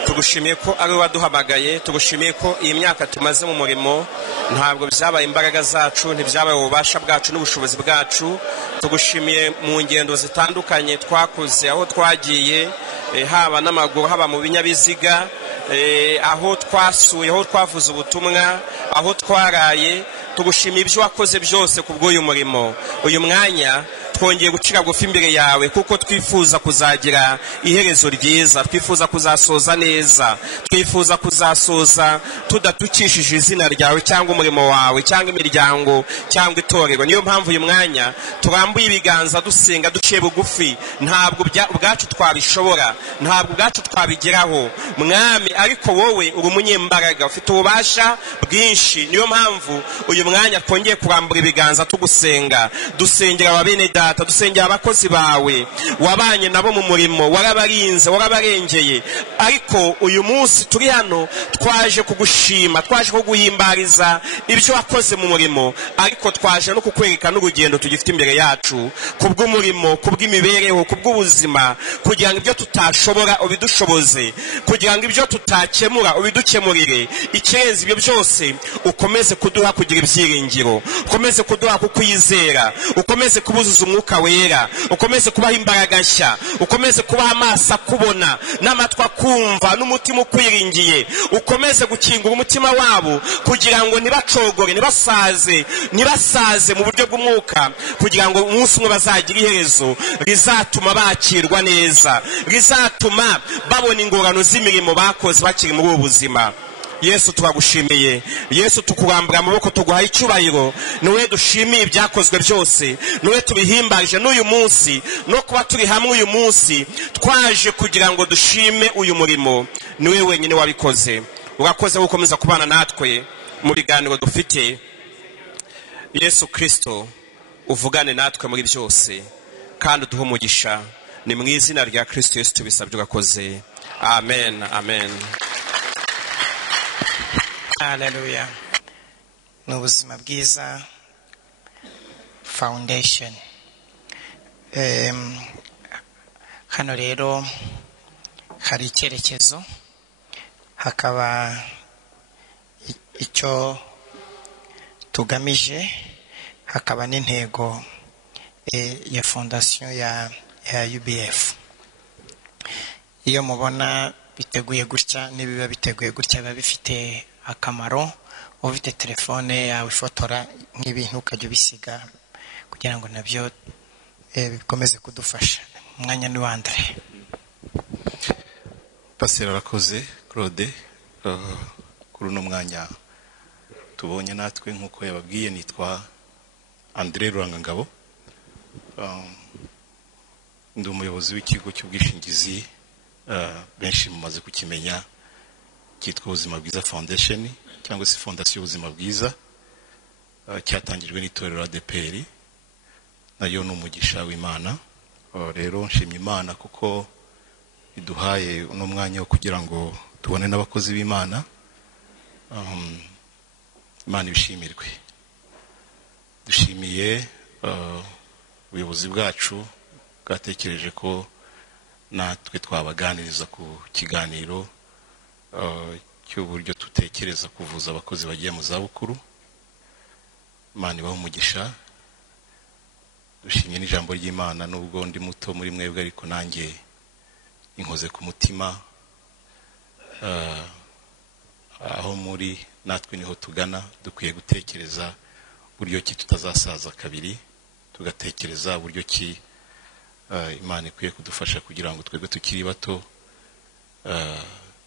Tugushimiye ko ari waduhamagaye, tugushimiye ko iyi myaka tumaze mu murimo ntabwo byabaye imbaraga zacu, ntibyabaye ububasha bwacu n'ubushobozi bwacu. Tugushimiye mu ngendo zitandukanye twakoze, aho twagiye, haba n'amaguru, haba mu binyabiziga, aho twasuye, aho twavuze ubutumwa, aho twaraye. Tugushimiye ibyo wakoze byose kubw'uyu murimo. Uyu mwanya twongeye gucira bugufi imbere yawe kuko twifuza kuzagira iherezo ryiza, twifuza kuzasoza neza, twifuza kuzasoza tudatukishije izina ryawe cyangwa umurimo wawe cyangwa imiryango cyangwa itorero. Niyo mpamvu uyu mwanya turambuye ibiganza dusenga duciye bugufi. Ntabwo ubwacu twabishobora, ntabwo ubwacu twabigeraho mwami, ariko wowe uri umunyembaraga, ufite ububasha bwinshi. Niyo mpamvu uyu mwanya twongeye kurambura ibiganza tugusenga, dusengera ababene data, dusengera abakozi bawe wabanye nabo mu murimo, warabarinze, warabarengeye. Ariko uyu munsi turi hano twaje kugushima, twaje kuguhimbariza ibyo wakoze mu murimo, ariko twaje no kukwereka n'urugendo tugifite imbere yacu kubw'umurimo, kubw'imibereho, kubw'ubuzima, kugira ngo ibyo tutashobora ubidushoboze, kugira ngo ibyo tutakemura ubidukemurire. Ikirenze ibyo byose ukomeze kuduha kugira ibyiringiro, ukomeze kuduha kukwizera, ukomeze kubuzuza umwuka wera, ukomeze kubaha imbaraga nshya, ukomeze kubaha amaso akubona n'amatwi akumva n'umutima ukwiringiye, ukomeze gukingura umutima wabo kugira ngo ntibacogore, ntibasaze mu buryo bw'umwuka, kugira ngo umunsi umwe bazagira iherezo rizatuma bakirwa neza, rizatuma babona ingorano z'imirimo bakoze bakiri muri ubu buzima. Yesu turagushimiye, Yesu tukurambura amaboko, tuguhaye icyubahiro. Niwe dushimiye ibyakozwe byose, niwe tubihimbarije n'uyu munsi, no kuba turi hamwe uyu munsi twaje kugira ngo dushime uyu murimo. Niwe wenyine wabikoze. Urakoze gukomeza kubana natwe mu biganiro dufite. Yesu Kristo uvugane natwe muri byose kandi uduhe umugisha. Ni mu izina rya Kristo Yesu tubisabye urakoze. Amen, amen. Hallelujah. N'ubuzima bwiza foundation. Hano rero hari icyerekezo, hakaba icyo tugamije, hakaba n'intego ya fondation ya UBF. Iyo mubona biteguye gutya, nibiba biteguye gutya, biba bifite akamaro. Ufite telefone yawe ifotora nk'ibintu ukajya ubisiga kugira ngo nabyo bikomeze kudufasha. Umwanya ni wa Andre. Pastor arakoze Claude, kuri uno mwanya tubonye natwe nk'uko yababwiye. Nitwa Andre Rurangangabo, ndi umuyobozi w'ikigo cy'ubwishingizi benshi mumaze kukimenya cyitwa Ubuzima Bwiza Foundation cyangwa se Fondation y'Ubuzima Bwiza, cyatangijwe n'itorero ADPR, nayo n'umugisha w'Imana. Rero nshimye Imana kuko iduhaye uno mwanya wo kugira ngo tubone n'abakozi b'Imana. Imana ibishimirwe. Dushimiye ubuyobozi bwacu bwatekereje ko natwe twabaganiriza ku kiganiro cy'uburyo tutekereza kuvuza abakozi bagiye mu zabukuru. Imana ibahe umugisha. Dushimye n'ijambo ry'Imana, nubwo ndi muto muri mwebwe ariko nanjye inkoze ku mutima. Aho muri natwe niho tugana, dukwiye gutekereza buryo ki tutazasaza kabiri, tugatekereza buryo ki Imana ikwiye kudufasha kugira ngo twebwe tukiri bato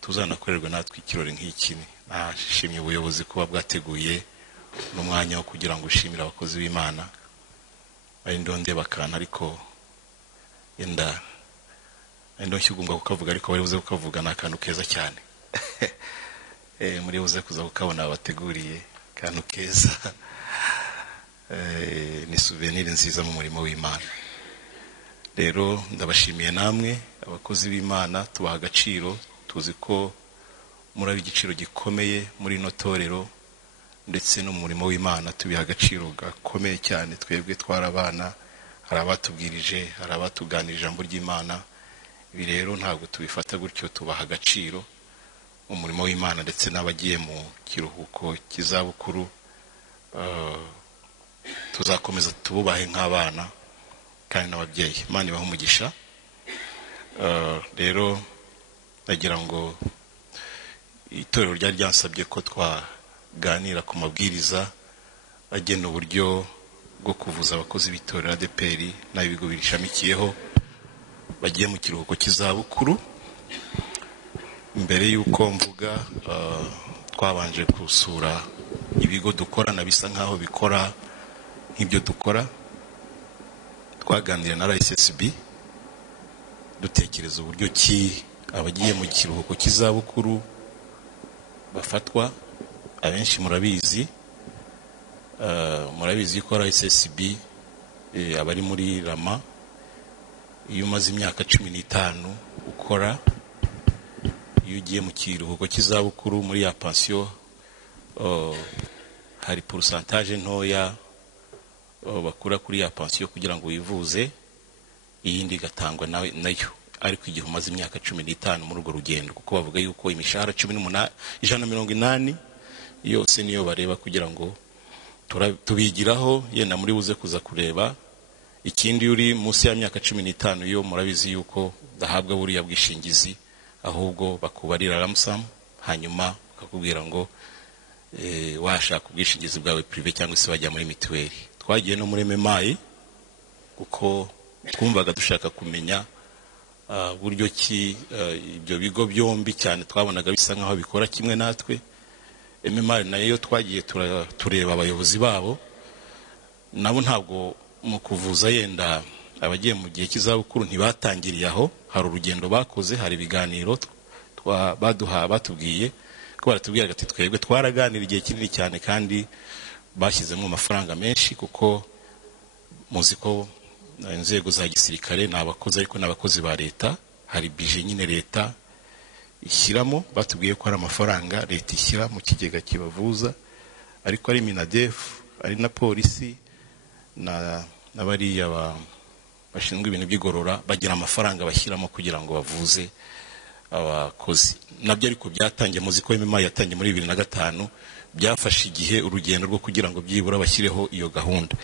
tuzanakorerwa natwe ikirori nk'iki. Nashimye ubuyobozi kuba bwateguye n'umwanya wo kugira ngo ushimire abakozi b'Imana. Ari ndonde bakana ariko yenda nshyugumba kukavuga, ariko bari buze kukavuga n'akantu keza cyane. Muri buze kuza kukabona bateguriye kantu keza. Ni souvenir nziza mu murimo w'Imana. Rero ndabashimiye namwe abakozi b'Imana, tubaha agaciro. Tuzi ko muri igiciro gikomeye muri no torero ndetse no mu murimo w'Imana, tubiha agaciro gakomeye cyane. Twebwe twarabana, hari abatubwirije, hari abatuganirije ijambo ry'Imana. Ibi rero ntabwo tubifata gutyo, tubaha agaciro mu murimo w'Imana ndetse n'abagiye mu kiruhuko kizabukuru. Tuzakomeza tububahe nk'abana kandi n'ababyeyi. Imana ibahe umugisha. Rero nagira ngo itorero ryari ryansabye ko twaganira ku mabwiriza agena uburyo bwo kuvuza abakozi b'itorero ADPR n'ibigo birishamikiyeho bagiye mu kiruhuko cy'izabukuru. Mbere y'uko mvuga twabanje gusura ibigo dukorana bisa nkaho bikora nk'ibyo dukora. Twaganiriye na RSSB dutekereza uburyo ki abagiye mu kiruhuko cy'izabukuru bafatwa. Abenshi murabizi ko RSSB abari muri Rama iyo umaze imyaka 15 ukora, iyo ugiye mu kiruhuko cy'izabukuru muri ya pension hari pourcentage ntoya bakura kuri ya pension kugira ngo wivuze, iyindi gatangwa nayo. Ariko igihe umaze imyaka 15 muri urwo rugendo, kuko bavuga yuko imishahara 180 yose niyo bareba kugira ngo tubigiraho, yenda muri buze kuza kureba. Ikindi uri munsi ya myaka 15 yo murabizi yuko dahabwa buriya bwishingizi, ahubwo bakubarira ramsam, hanyuma bakakubwira ngo washaka ubwishingizi bwawe privé cyangwa se bajya muri mituweli. Twagiye no muri MMI kuko twumvaga dushaka kumenya buryo ki ibyo bigo byombi cyane twabonaga bisa nkaho bikora kimwe natwe. MMI nayo twagiye tureba abayobozi babo, nabo ntabwo mu kuvuza yenda abagiye mu gihe cy'izabukuru ntibatangiriye aho. Hari urugendo bakoze, hari ibiganiro batubwiye ko baratubwira ati twebwe twaraganira igihe kinini cyane kandi bashyizemo amafaranga menshi, kuko muzi ko inzego za gisirikare ni abakozi ariko n'abakozi ba leta. Hari bije nyine leta ishyiramo, batubwiye ko ari amafaranga leta ishyira mu kigega kibavuza, ariko ari Minadef, ari na polisi n'abariya bashinzwe ibintu by'igorora bagira amafaranga bashyiramo kugira ngo bavuze abakozi. Nabyo ariko byatangiye, muzi ko MMI yatangiye muri 2005, byafashe igihe urugendo rwo kugira ngo byibura bashyireho iyo gahunda.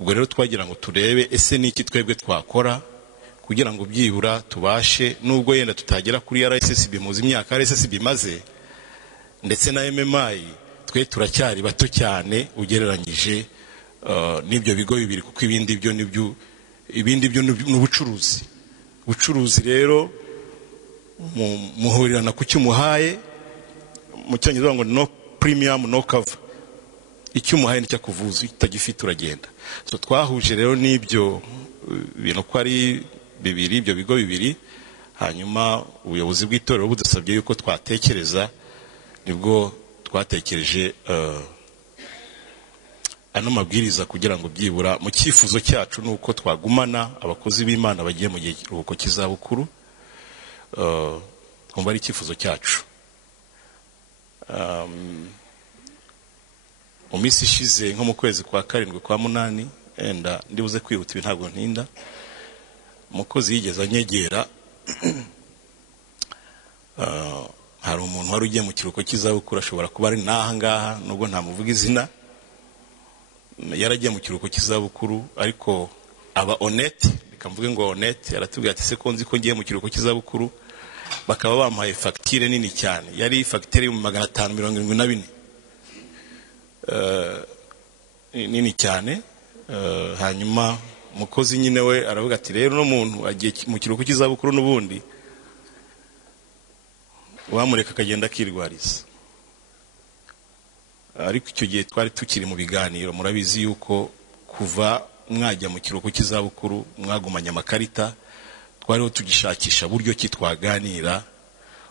Ubwo rero twagira ngo turebe ese niki twebwe twakora kugira ngo byibura tubashe, nubwo yenda tutagera kuri RSSB, muzi imyaka RSSB maze ndetse na MMI twe turacyari bato cyane ugereranyije n'ibyo bigo bibiri, kuko ibindi byo n'ubucuruzi. Ubucuruzi rero muhurirana ku cyumuhaye, mu cyongereza ngo no premium no cover. Icyumuhaye nicyo kuvuza, utagifite uragenda. So twahuje rero n'ibyo bintu ko ari bibiri, ibyo bigo bibiri. Hanyuma ubuyobozi bw'itorero budusabye yuko twatekereza, nibwo twatekereje ano mabwiriza kugira ngo byibura mu cyifuzo cyacu nuko twagumana abakozi b'Imana bagiye mu gihe kiruhuko cy'izabukuru. Kumva ari icyifuzo cyacu. Mu minsi ishize nko mu kwezi kwa 7 kwa 8, enda ndibuze kwihuta ibi ntabwo ntinda, umukozi yigeze anyegera. Hari umuntu wari ugiye mu kiruhuko cy'izabukuru, ashobora kuba ari naha ngaha nubwo ntamuvuga izina. Yaragiye mu kiruhuko cy'izabukuru ariko aba honnête, bikamvuge ngo honnête, yaratubwiye ati se ko nzi ko ngiye mu kiruhuko cy'izabukuru, bakaba bampaye facture nini cyane. Yari facture yo 574 nini cyane. Hanyuma umukozi nyine we aravuga ati rero no muntu agiye mu kiruhuko cy'izabukuru n'ubundi wamureka akagenda akirwariza. Ariko icyo gihe twari tukiri mu biganiro, murabizi yuko kuva mwajya mu kiruhuko cy'izabukuru mwagumanya amakarita, twariho tugishakisha buryo ki twaganira.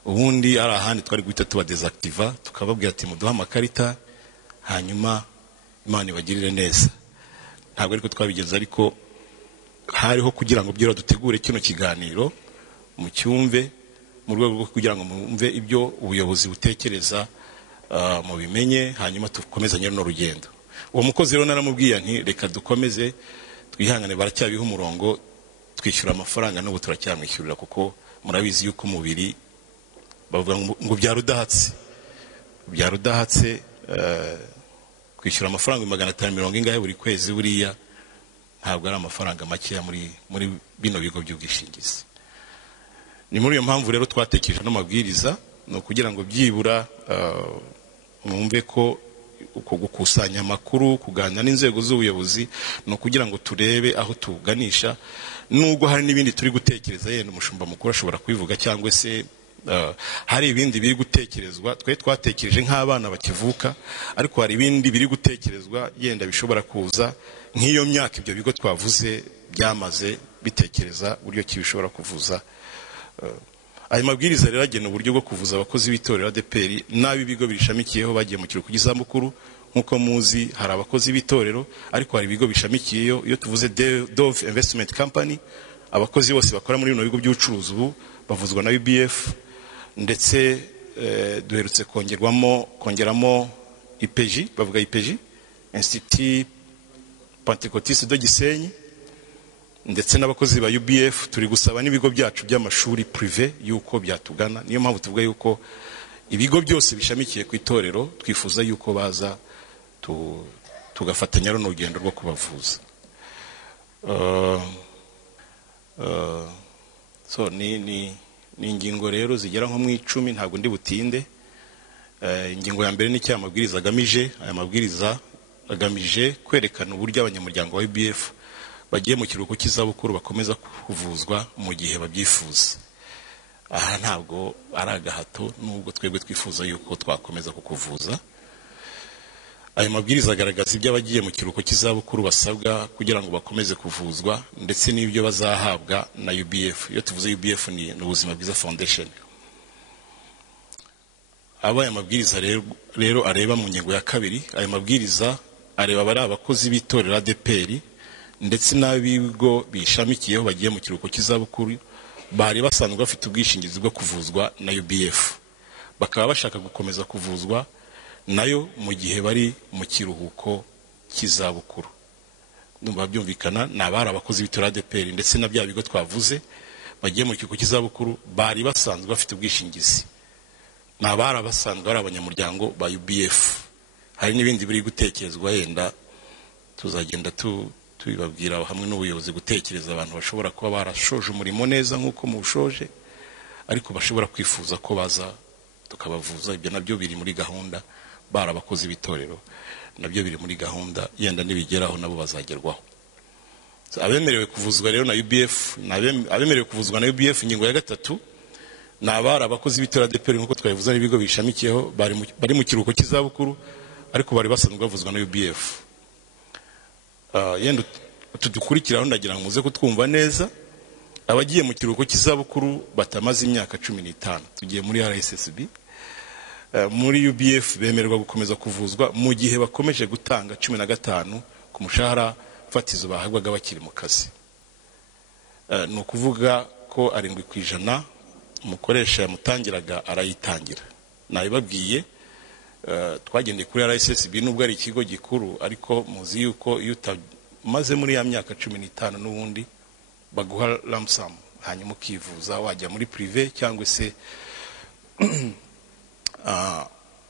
Ubundi ari ahandi twari guhita tuba desactiva, tukababwira ati muduha amakarita hanyuma Imana ibagirire neza. Ntabwo ariko twabigenza, ariko hariho kugira ngo byira dutegure kino kiganiro mu cyumve, mu rwego rwo kugira ngo mwumve ibyo ubuyobozi butekereza, mu bimenye, hanyuma tukomezanye no rugendo. Uwo mukozi rero naramubwiye nti reka dukomeze twihangane, baracyabiha umurongo, twishyura amafaranga n'ubu turacyamwishyurira, kuko murabizi yuko umubiri bavuga ngo byarudahatse kwishyura amafaranga 540 ingahe buri kwezi, buriya ntabwo ari amafaranga makeya muri bino bigo by'ubwishingizi. Ni muri iyo mpamvu rero twatekereje no mabwiriza, no kugira ngo byibura mwumve ko uko gukusanya amakuru, kuganira n'inzego z'ubuyobozi, no kugira ngo turebe aho tuganisha, nubwo hari n'ibindi turi gutekereza, yenda umushumba mukuru ashobora kubivuga, cyangwa se hari ibindi biri gutekerezwa. Twe twatekereje nk'abana bakivuka, ariko hari ibindi biri gutekerezwa yenda bishobora kuza nk'iyo myaka ibyo bigo twavuze byamaze bitekereza uburyo ki bishobora kuvuza. Ayo mabwiriza rero agena uburyo bwo kuvuza abakozi b'itorero ADEPR n'ab'ibigo bishamikiyeho bagiye mu kiruhuko cy'izabukuru. Nk'uko muzi, hari abakozi b'itorero, ariko hari ibigo bishamikiyeyo. Iyo tuvuze Dove Investment Company, abakozi bose bakora muri bino bigo by'ubucuruzi ubu bavuzwa na UBF, ndetse duherutse kongeramo IPG, bavuga IPG, Institut Pentecôtiste de Gisenyi, ndetse n'abakozi ba UBF. Turi gusaba n'ibigo byacu by'amashuri privé yuko byatugana. Niyo mpamvu tuvuga yuko ibigo byose bishamikiye ku itorero twifuza yuko baza tugafatanya n'urugendo rwo kubavuza. So ni ingingo rero zigera nko mu 10, ntabwo ndi butinde. Ingingo ya mbere ni cya mabwiriza agamije. Aya mabwiriza agamije kwerekana uburyo abanyamuryango wa UBF bagiye mu kiruhuko cy'izabukuru bakomeza kuvuzwa mu gihe babyifuza. Aha ntabwo ari agahato, nubwo twebwe twifuza yuko twakomeza kukuvuza. Aya mabwiriza agaragaza ibyo abagiye mu kiruhuko cy'izabukuru basabwa kugira ngo bakomeze kuvuzwa, ndetse n'ibyo bazahabwa na UBF. Iyo tuvuze UBF ni Ubuzima Bwiza Foundation. Aya mabwiriza rero areba mu ngingo ya 2. Aya mabwiriza areba bari abakozi b'itorero ADEPR ndetse n'abigo bishamikiyeho bagiye mu kiruhuko cy'izabukuru bari basanzwe bafite ubwishingizi bwo kuvuzwa na UBF, bakaba bashaka gukomeza kuvuzwa nayo mu gihe bari mu kiruhuko cy'izabukuru. Ndumva byumvikana. Ni abari abakozi b'itorero ADEPR ndetse na bya bigo twavuze bagiye mu kiruhuko cy'izabukuru bari basanzwe bafite ubwishingizi. Ni abari basanzwe ari abanyamuryango ba UBF. Hari n'ibindi biri gutekerezwa, yenda tuzagenda tubibabwira hamwe n'ubuyobozi, gutekereza abantu bashobora kuba barashoje umurimo neza nk'uko muwushoje, ariko bashobora kwifuza ko baza tukabavuza. Ibyo nabyo biri muri gahunda. Bari abakozi b'itorero nabyo biri muri gahunda, yenda nibigeraho nabo bazagerwaho. Abemerewe kuvuzwa rero na UBF, abemerewe kuvuzwa na UBF ingingo ya 3 ni abari abakozi b'itorero ADEPR nk'uko twabivuze n'ibigo bishamikiyeho bari mu kiruhuko cy'izabukuru, ariko bari basanzwe bavuzwa na UBF. Yenda tudukurikiraho ndagira ngo muze kutwumva neza. Abagiye mu kiruhuko cy'izabukuru batamaze imyaka 15, tugiye muri RSSB, muri UBF bemererwa gukomeza kuvuzwa mu gihe bakomeje gutanga 15 ku mushahara fatizo bahabwaga bakiri mu kazi. Ni ukuvuga ko 7% umukoresha yamutangiraga arayitangira. Nabibabwiye, twagendeye kuri RSSB nubwo ari ikigo gikuru, ariko muzi yuko iyo utamaze muri ya myaka 15 n'ubundi baguha lump sum, hanyuma ukivuza wajya muri privé cyangwa se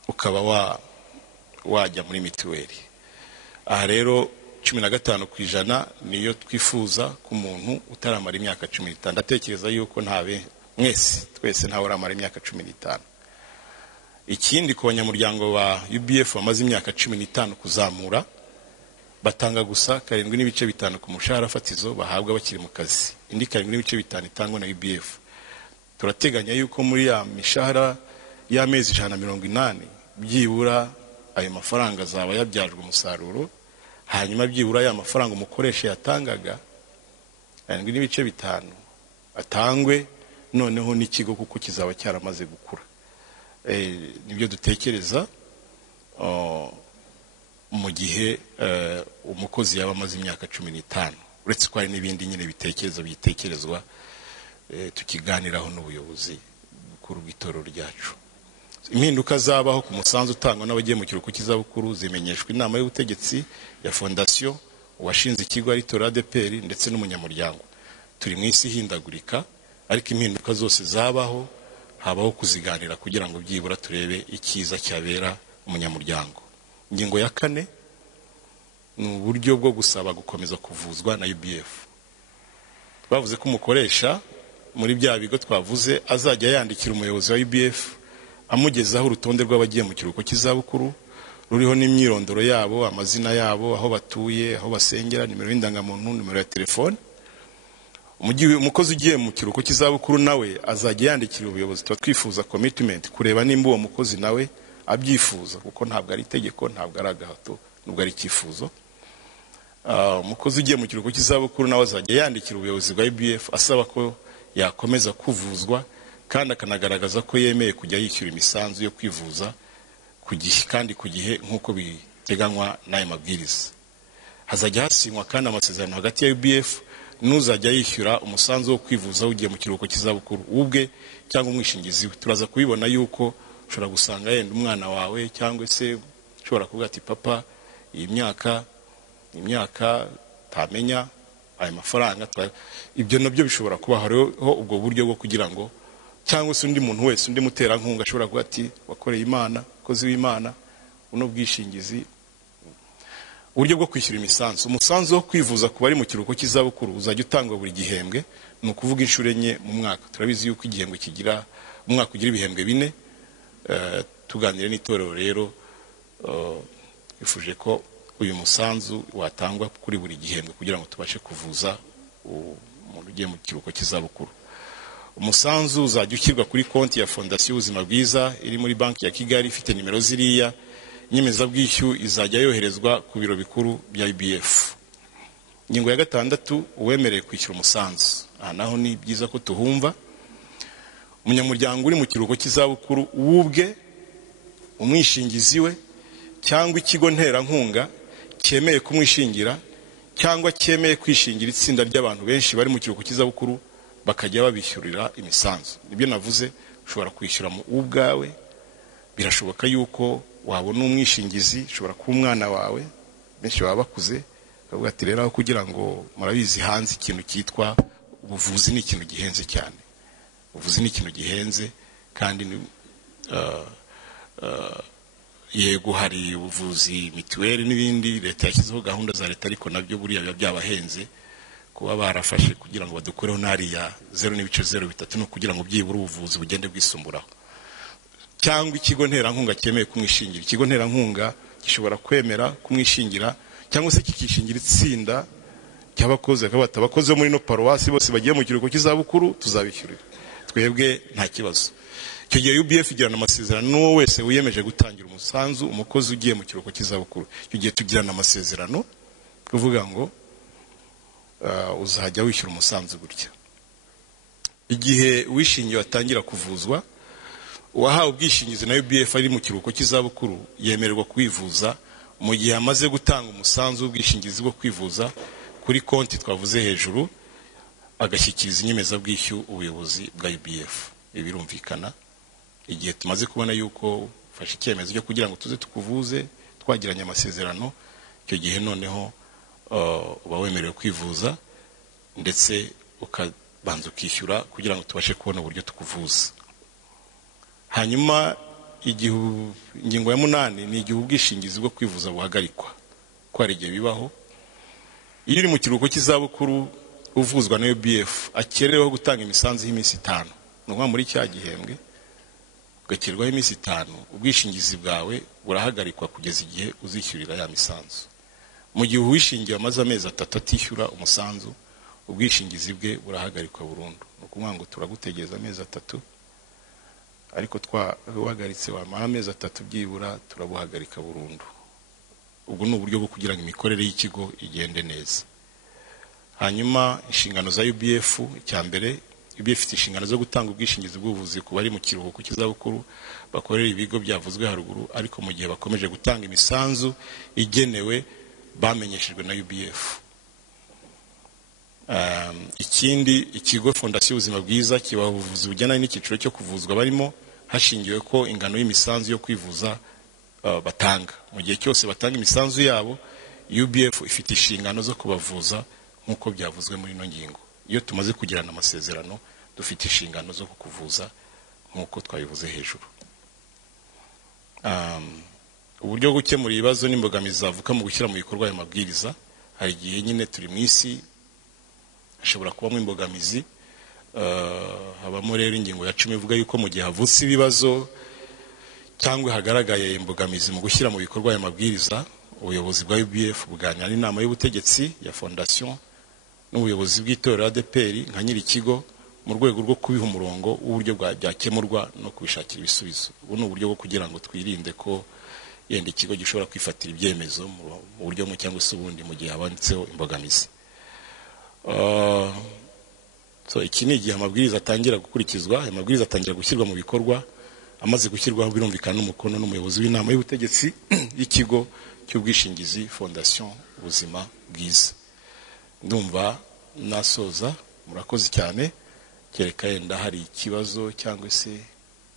ukaba wajya muri mituweli. Aha rero 15% niyo twifuza ku muntu utaramara imyaka 15. Ndatekereza yuko twese ntawe uramara imyaka 15. Ikindi ku banyamuryango ba UBF bamaze imyaka 15 kuzamura batanga gusa 7.5% ku mushahara fatizo bahabwa bakiri mu kazi. Indi 7.5% itangwa na UBF. Turateganya yuko muri ya mishahara y'amezi 180 byibura ayo mafaranga azaba yabyajwe umusaruro, hanyuma byibura ya mafaranga umukoresha yatangaga 7.5 atangwe noneho n'ikigo kuko kizaba cyaramaze gukura. Nibyo dutekereza mu gihe umukozi yaba amaze imyaka 15, uretse ko hari n'ibindi nyine bitekerezwa tukiganiraho n'ubuyobozi bukuru bw'itorero ryacu. Impinduka zabaho ku musanzu utangwa n'abagiye mu kiruhuko cy'izabukuru zimenyeshwa inama y'ubutegetsi ya fondation, uwashinze ikigo ari itorero ADEPR ndetse n'umunyamuryango. Turi mu isi hindagurika, ariko impinduka zose zabaho habaho kuziganira kugira ngo byibura turebe ikiza cyabera umunyamuryango. Ingingo ya 4 ni uburyo bwo gusaba gukomeza kuvuzwa na UBF. Bavuze ko umukoresha muri bya bigo twavuze azajya yandikira umuyobozi wa UBF amugezaho urutonde rw'abagiye mu kiruhuko cy'izabukuru ruriho n'imyirondoro yabo, amazina yabo, aho batuye, aho basengera, nimero y'indangamuntu, nimero ya telefone. Umukozi ugiye mu kiruhuko cy'izabukuru nawe azajya yandikira ubuyobozi. Tuba twifuza commitment kureba nimba uwo mukozi nawe abyifuza, kuko ntabwo ari itegeko, ntabwo ari agahato, nubwo ari icyifuzo. Umukozi ugiye mu kiruhuko cy'izabukuru nawe azajya yandikira ubuyobozi bwa UBF asaba ko yakomeza kuvuzwa, kandi akanagaragaza ko yemeye kujya yishyura imisanzu yo kwivuza ku gihe kandi ku gihe nk'uko biteganywa n'aya mabwiriza. Hazajya hasinywa kandi amasezerano hagati ya UBF n'uzajya yishyura umusanzu wo kwivuza ugiye mu kiruhuko cy'izabukuru, ubwe cyangwa umwishingizi we. Turaza kubibona yuko ushobora gusanga yenda umwana wawe cyangwa se ushobora kuvuga ati papa, iyi myaka tamenya aya mafaranga, ibyo nabyo bishobora kuba hariho ubwo buryo bwo kugira ngo, cyangwa se undi muntu wese, undi muterankunga ashobora kuvuga ati wakoreye Imana, kozi w'Imana, uno bwishingizi. Uburyo bwo kwishyura imisanzu, umusanzu wo kwivuza ku bari mu kiruhuko cy'izabukuru uzajya utangwa buri gihembwe, ni ukuvuga inshuro enye mu mwaka. Turabizi yuko igihembwe kigira, umwaka ugira ibihembwe 4. Tuganire n'itorero rero, twifuje ko uyu musanzu watangwa kuri buri gihembwe kugira ngo tubashe kuvuza umuntu ugiye mu kiruhuko cy'izabukuru. Umusanzu uzajya ushyirwa kuri konti ya Fondasiyo Ubuzima Bwiza iri muri banki ya Kigali ifite nimero ziriya. Inyemezabwishyu izajya yoherezwa ku biro bikuru bya UBF. Ingingo ya 6, uwemereye kwishyura umusanzu. Aha naho ni byiza ko tuhumva. Umunyamuryango uri mu kiruhuko cy'izabukuru ubwe, umwishingizi we, cyangwa ikigo nterankunga cyemeye kumwishingira, cyangwa cyemeye kwishingira itsinda ry'abantu benshi bari mu kiruhuko cy'izabukuru, bakajya babishyurira imisanzu. Nibyo navuze, ushobora kwishyura mu ubwawe. Birashoboka yuko wabona umwishingizi, ushobora kuba umwana wawe, benshi baba bakuze, bavuga ati rero kugira ngo, murabizi hanze ikintu cyitwa ubuvuzi ni ikintu gihenze cyane. Ubuvuzi ni ikintu gihenze, kandi yego hari ubuvuzi, mituweli n'ibindi, leta yashyizeho gahunda za leta, ariko nabyo buriya biba byabahenze kuba barafashe kugira ngo badukoreho nariya 0.03 no kugira ngo byibura ubuvuzi bugende bwisumburaho. Cyangwa ikigo nterankunga cyemeye kumwishingira. Ikigo nterankunga gishobora kwemera kumwishingira, cyangwa se kikishingira itsinda cy'abakozi, akabata abakozi bo muri no paruwasi bose bagiye mu kiruhuko cy'izabukuru tuzabishyurira, twebwe nta kibazo. Icyo gihe UBF igirana amasezerano n'uwo wese wiyemeje gutangira umusanzu, umukozi ugiye mu kiruhuko cy'izabukuru. Icyo gihe tugirana amasezerano kuvuga ngo uzajya wishyura umusanzu gutya. Igihe wishingiye atangira kuvuzwa, uwahawe ubwishingizi na UBF ari mu kiruhuko cy'izabukuru yemererwa kwivuza mu gihe amaze gutanga umusanzu w'ubwishingizi bwo kwivuza kuri konti twavuze hejuru, agashyikiriza inyemezabwishyu ubuyobozi bwa UBF. Birumvikana, igihe tumaze kubona yuko ufashe icyemezo cyo kugira ngo tuze tukuvuze, twagiranye amasezerano, icyo gihe noneho uba wemerewe kwivuza, ndetse ukabanza ukishyura kugira ngo tubashe kubona uburyo tukuvuza. Hanyuma ingingo ya 8 ni igihe ubwishingizi bwo kwivuza buhagarikwa, ko hari igihe bibaho. Iyo uri mu kiruhuko cy'izabukuru uvuzwa na UBF akerereho gutanga imisanzu y'iminsi 5, nuko muri cya gihembwe ugakerwaho iminsi 5, ubwishingizi bwawe burahagarikwa kugeza igihe uzishyurira ya misanzu. Mu gihe uwishingiye amaze amezi 3 atishyura umusanzu, ubwishingizi bwe burahagarikwa burundu. Nuko ngo turagutegereza amezi 3, ariko twahagaritse wamara amezi 3 byibura turabuhagarika burundu. Ubwo ni uburyo bwo kugira ngo imikorere y'ikigo igende neza. Hanyuma inshingano za UBF, icyambere, UBF ifite inshingano zo gutanga ubwishingizi bw'ubuvuzi ku bari mu kiruhuko cy'izabukuru bakorera ibigo byavuzwe haruguru, ariko mu gihe bakomeje gutanga imisanzu igenewe bamenyeshejwe na UBF. Ikindi, ikigo Fondasiyo Ubuzima Bwiza kibaha ubuvuzi bujyana n'icyiciro cyo kuvuzwa barimo, hashingiwe ko ingano y'imisanzu yo kwivuza batanga. Mu gihe cyose batanga imisanzu yabo, UBF ifite inshingano zo kubavuza nk'uko byavuzwe muri ino ngingo. Iyo tumaze kugirana amasezerano, dufite inshingano zo kukuvuza nk'uko twabivuze hejuru. Uburyo bwo gukemura ibibazo n'imbogamizi zavuka mu gushyira mu bikorwa aya mabwiriza, hari igihe nyine turi mu isi hashobora kubamo imbogamizi. Habamo rero ingingo ya 10 ivuga yuko mu gihe havutse ibibazo cyangwa hagaragaye imbogamizi mu gushyira mu bikorwa aya mabwiriza, ubuyobozi bwa UBF buganira n'inama y'ubutegetsi ya fondation n'ubuyobozi bw'itorero ADPR nka nyiri ikigo mu rwego rwo kubiha umurongo w'uburyo byakemurwa no kubishakira ibisubizo. Ubu ni uburyo bwo kugira ngo twirinde ko yenda ikigo gishobora kwifatira ibyemezo mu buryo mu cyangwa se ubundi mu gihe habonetseho imbogamizi. So iki ni igihe amabwiriza atangira gukurikizwa. Aya mabwiriza atangira gushyirwa mu bikorwa, amaze gushyirwaho birumvikana n'umukono n'umuyobozi w'inama y'ubutegetsi y'ikigo cy'ubwishingizi Fondation Ubuzima Bwiza. Ndumva nasoza, murakoze cyane. Kereka yenda hari ikibazo cyangwa se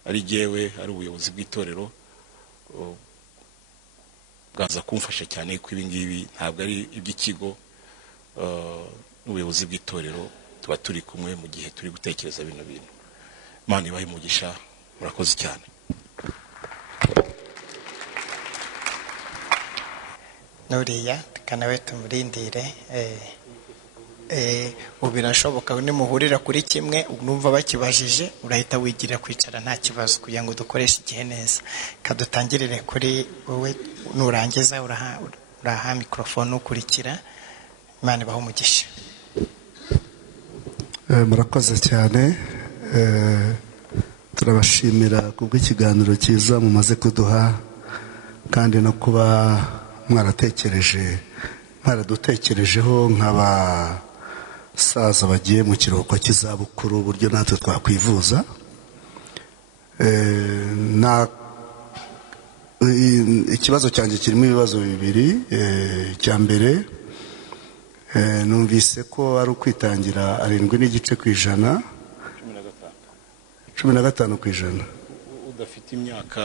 ari jewe ari ubuyobozi bw'itorero bwaza kumfasha cyane ko ibi ngibi ntabwo ari iby'ikigo n'ubuyobozi bw'itorero, tuba turi kumwe mu gihe turi gutekereza bino bintu. Imana ibahe umugisha, murakoze cyane. nuriya tukanawe tumurindire ubu birashoboka nimuhurira kuri kimwe numva bakibajije urahita wigira kwicara nta kibazo kugira ngo dukoreshe igihe neza. Kadutangirire kuri wowe, nurangiza uraha mikrofone ukurikira. Imana ibahe umugisha. Murakoze cyane, turabashimira kubw'ikiganiro cyiza mumaze kuduha kandi no kuba mwaradutekerejeho nk'abasaza bagiye mu kiruhuko cy'izabukuru uburyo natwe twakwivuza. Ikibazo cyanjye kirimo ibibazo bibiri. Icya mbere, numvise ko ari ukwitangira 7.9%, 15%. Udafite imyaka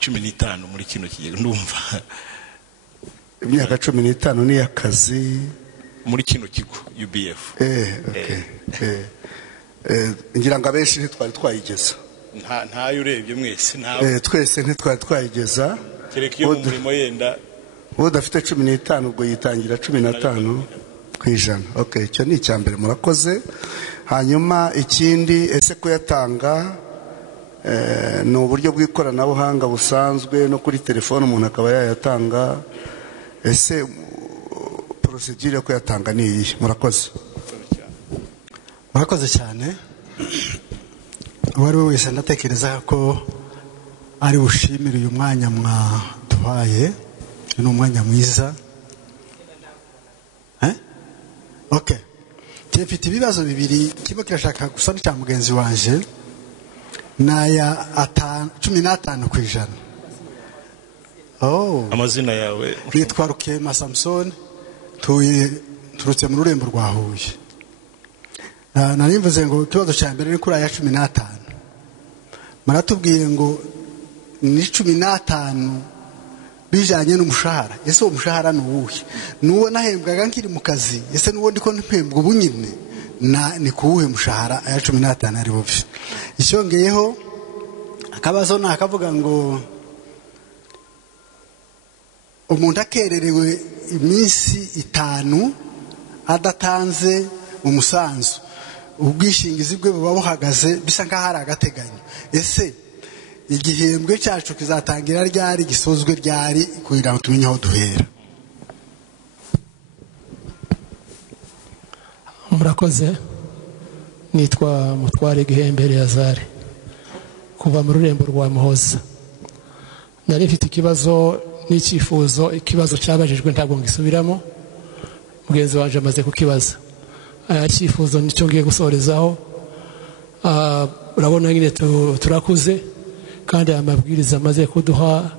15 muri kino kigero, ndumva imyaka 15 ni akazi muri kino kigo UBF. Ngira ngo abenshi ntitwari twayigeza. Ntayo urebye mwese, ntawe twese ntitwari twayigeza. Kereka iyo umurimo yenda udafite 15 ubwo yitangira 15%. Okay, icyo ni icya mbere, murakoze. Hanyuma ikindi, ese kuyatanga ni uburyo bw'ikoranabuhanga busanzwe no kuri telefone umuntu akaba yayatanga, ese procedure yo kuyatanga ni iyi? Murakoze cyane. Uwari we wese ndatekereza ko ari bushimire uyu mwanya mwaduhaye, ni umwanya mwiza. Okay, mfite ibibazo bibiri. Kimwe kirashaka gusa n'icya mugenzi wanje, naya 15%. Amazina yawe? Nitwa Rukema Samson, turutse mu rurembo rwa Huye. Narimvuze ngo ikibazo cya mbere ni kuri aya 15. Maratubwiye ngo ni 15 bijanye n'umushahara. Ese uwo mushahara ni uwuhe? Nuwo nahembwaga nkiri mu kazi, ese nuwo ndiko mpembwa ubu nyine? Ni kuwuhe mushahara aya 15 ari bubi? Icyongeyeho akabazo nakavuga ngo umuntu akererewe iminsi 5 adatanze umusanzu, ubwishingizi bwe buba buhagaze bisa nkaho ari agateganyo. Ese igihembwe cyacu kizatangira ryari, gisozwe ryari, kugira ngo tumenye aho duhera? Murakoze. Nitwa Mutware Gihembere Yazari kuva mu rurembo rwa Muhoza. Nari mfite ikibazo n'icyifuzo. Ikibazo cyabajijwe ntabwo ngisubiramo, mugenzi wanje amaze kukibaza. Icyifuzo nicyo ngiye gusorezaho. Urabona nyine turakuze kandi amabwiriza amaze kuduha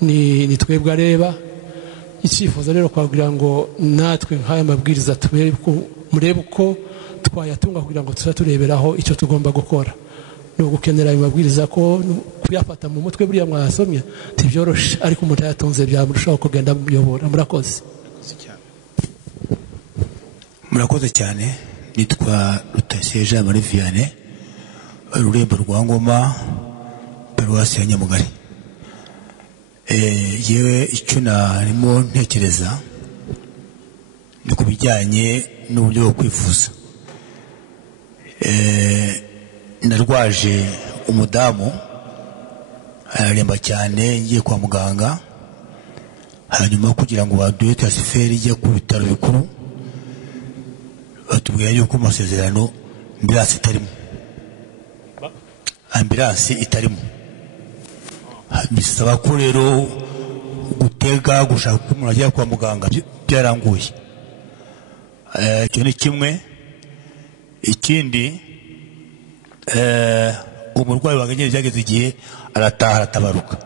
ni twebwe areba. Icyifuzo rero kwagira ngo natwe nk'aya mabwiriza murebe uko twayatunga kugira ngo tuzatureberaho icyo tugomba gukora. No gukenera ayo mabwiriza ko kuyafata mu mutwe buriya mwasomye ntibyoroshe, ariko umuntu yatunze byamurushaho kugenda muyobora. Murakoze cyane. Nitwa Rutashye Jean Marie Vianney, ururembo rwa Ngoma, paruwasi ya Nyamugari. Yewe icyo narimo ntekereza ni ku bijyanye n'uburyo bwo kwivuza. Narwaje umudamu araremba cyane ngiye kwa muganga, hanyuma kugira ngo baduhe transfert ijya ku bitaro bikuru batubwira yuko mu masezerano ambulance itarimo. Bisaba ko rero gutega gushaka ko umuntu ajya kwa muganga byaranguye. Icyo ni kimwe. Ikindi umurwayi waganye byageze igihe arataha aratabaruka,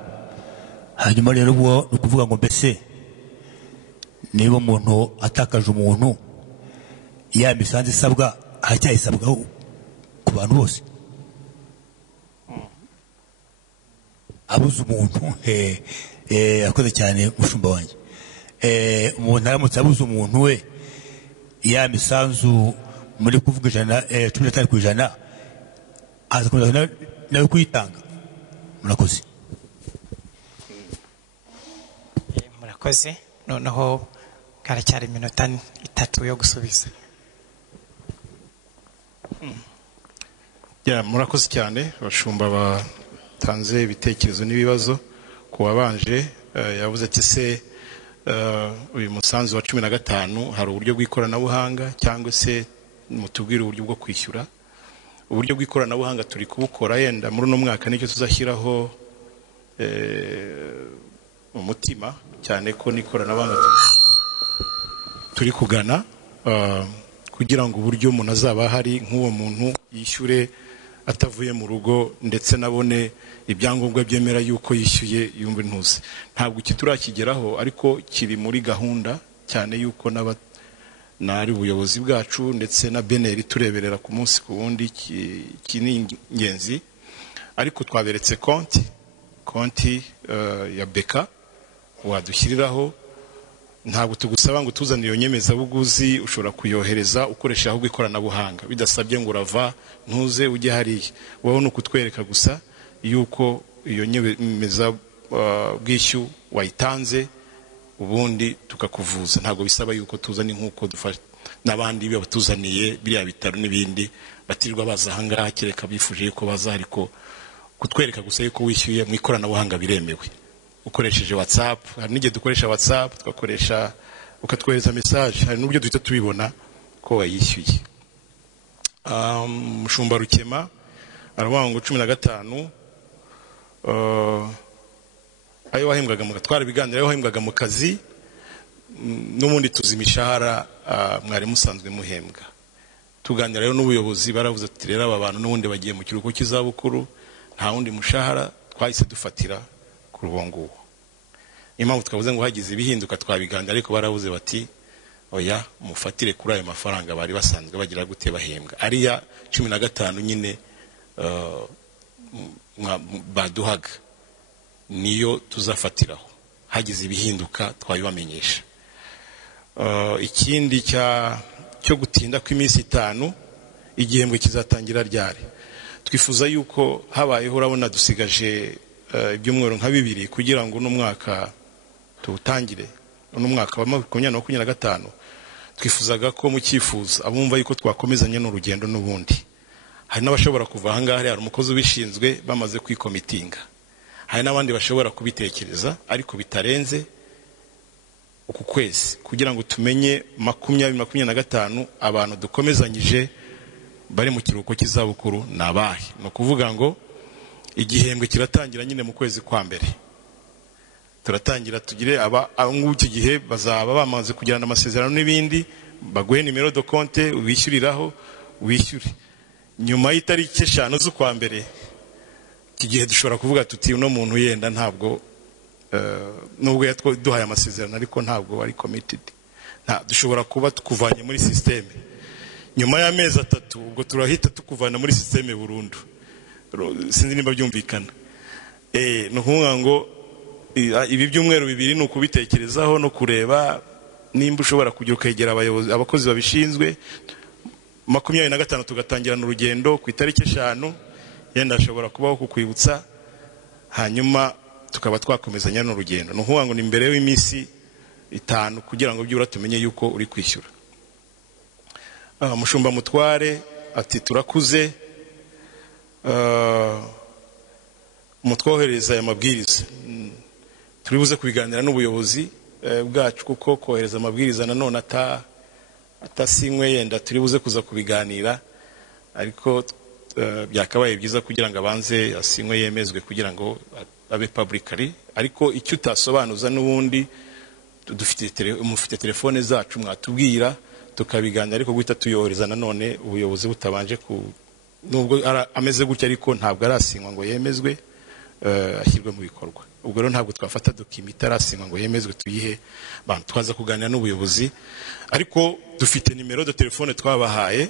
hanyuma rero ubwo ni ukuvuga ngo mbese niba umuntu atakaje umuntu ya misanzu isabwa aracyayisabwa ku bantu bose. Abuze umuntu akoze cyane mushumba wanjye, umuntu aramutse abuze umuntu we ya misanzu muri kuvuga 15% azakomeza nawe kuyitanga. Murakoze. Murakoze. Noneho haracyari iminota 3 yo gusubiza. Murakoze cyane abashumba batanze ibitekerezo n'ibibazo. Ku wabanje yavuze ati se uyu musanzu wa 15 hari uburyo bw'ikoranabuhanga cyangwa se mutubwire uburyo bwo kwishyura. Uburyo bw'ikoranabuhanga turi kubukora, yenda muri no mwaka nicyo tuzashyiraho umutima cyane ko n'ikoranabuhanga turi kugana kugira ngo uburyo umuntu azaba hari nk'uwo muntu yishyure atavuye mu rugo ndetse nabone ibyangombwa byemera yuko yishyuye yumva intuze. Ntabwo kiturakigeraho ariko kiri muri gahunda cyane yuko nari ubuyobozi bwacu ndetse na beneri tureberera ku munsi ku wundi kini ingenzi. Ariko twaberetse konti ya beka wadushyiriraho. Ntabwo tugusaba ngo tuzane iyo nyemezabuguzi, ushobora kuyohereza ukoresha ahubwo ikoranabuhanga bidasabye ngo urava ntuze ujye hariya. Wowe no kutwereka gusa yuko iyo nyemeza bwishyu wayitanze ubundi tukakuvuza. Ntabwo bisaba yuko tuzane nk'uko dufasha n'abandi batuzaniye biriya bitaro n'ibindi batirwa baza ahangaha kereka bifuje yuko baza, ariko kutwereka gusa yuko wishyuye mu ikoranabuhanga biremewe. Ukoresheje WhatsApp, hari n'igihe dukoresha WhatsApp tugakoresha ukatwohereza message, hari n'uburyo duhita tubibona ko wayishyuye. Mushumba Rukema aravuga ngo 15 ayo wahembwaga mu gatwara biganira ayo wahembwaga mu kazi n'ubundi tuzimishahara mwari musanzwe muhembwa. Tuganira rero n'ubuyobozi baravuze ati rero aba bantu n'ubundi bagiye mu kiruhuko cy'izabukuru nta wundi mushahara twahise dufatira ku rubongo. Impamvu twavuze ngo hagize ibihinduka twabiganira, ariko baravuze bati oya mufatire kuri ayo mafaranga bari basanzwe bagira gute bahembwa ariya 15 nyine baduhaga niyo tuzafatiraho, hagize ibihinduka twabibamenyesha. Ikindi cyo gutinda kw'iminsi 5 igihembwe kizatangira ryari. Twifuza yuko habayeho, urabona dusigaje ibyumweru nka 2 kugira ngo no mwaka tuwutangire, no mwaka wa 2025. Twifuzaga ko mu cyifuzo abumva yuko twakomezanya n'urugendo n'ubundi. Hari n'abashobora kuva ahangaha, hari umukozi ubishinzwe bamaze kwikomitinga, hari n'abandi bashobora kubitekereza ariko bitarenze uku kwezi kugira ngo tumenye 2025 abantu dukomezanyije bari mu kiruhuko cy'izabukuru nabahe. No kuvuga ngo igihembwe kiratangira nyine mu kwezi kwa mbere, turatangira tugire nguki gihe bazaba bamaze kugirana amasezerano n'ibindi, baguhe nimero de compte wishyuriraho wishyure. Nyuma y'itariki 5 z'ukwa mbere kigihe dushobora kuvuga tuti uno muntu yenda ntabwo nubwo duhaye amasezerano ariko ntabwo ari committed, dushobora kuba tukuvanye muri systeme. Nyuma y'amezi 3 ubwo turahita tukuvana muri systeme burundu. Sinzi nimba byumvikana. No kuvuga ngo ibi byumweru 2 ni ukubitekerezaho no kureba nimba ushobora kugira ukegera abayobozi abakozi babishinzwe. 25 tugatangirana urugendo ku itariki 5 yenda ashobora kubaho kukwibutsa, hanyuma tukaba twakomezanya n'urugendo. No kuvuga ngo ni mbere y'iminsi 5 kugira ngo byura tumenye yuko uri kwishyura. Mushumba Mutware ati turakuze mutwohereza aya mabwiriza. Turi buze kubiganira n'ubuyobozi bwacu, kuko kohereza amabwiriza nanone atasinywe yenda turi buze kuza kubiganira, ariko byakabaye byiza kugira ngo abanze asinywe yemezwe kugira ngo abe publicly. Ariko icyo utasobanuza n'ubundi mufite telefone zacu mwatubwira tukabiganira, ariko guhita tuyohereza nanone ubuyobozi butabanje nubwo ameze gutya ariko ntabwo arasinywa ngo yemezwe ashyirwe mu bikorwa. Ubwo rero ntabwo twafata dokima itarasinywa ngo yemezwe tuyihe bantu, twaza kuganira n'ubuyobozi. Ariko dufite nimero de telefone twabahaye,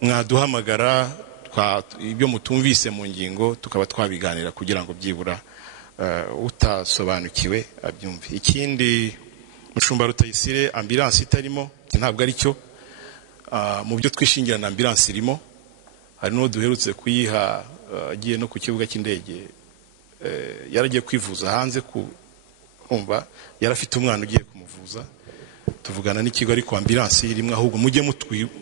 mwaduhamagara ibyo mutumvise mu ngingo tukaba twabiganira kugira ngo byibura utasobanukiwe abyumve. Ikindi, Mushumba Rutayisire, ambulance itarimo ntabwo ari cyo. Mu byo twishingira na ambulance irimo, hari n'uwo duherutse kuyiha agiye no ku kibuga cy'indege, yaragiye kwivuza hanze kumva yarafite umwana ugiye kumuvuza, tuvugana n'ikigo ariko ambulance irimo. Ahubwo mujye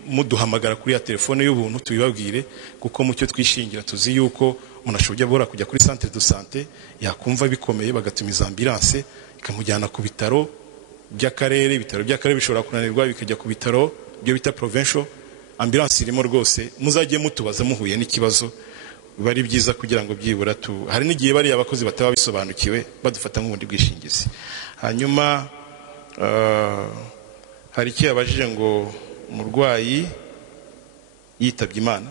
muduhamagara kuri ya telefone y'ubuntu tubibabwire, kuko mu cyo twishingira tuzi yuko umuntu ashobora kujya kuri centre de santé yakumva bikomeye bagatumiza ambulance ikamujyana ku bitaro by'akarere. Ibitaro by'akarere bishobora kunanirwa bikajya ku bitaro byo bita provincial. Ambulance irimo rwose, muzajye mutubaza muhuye n'ikibazo, biba ari byiza kugira ngo byibura hari n'igihe bari abakozi bataba bisobanukiwe badufata nk'ubundi bwishingizi. Hanyuma hari icyo yabajije ngo umurwayi yitabye Imana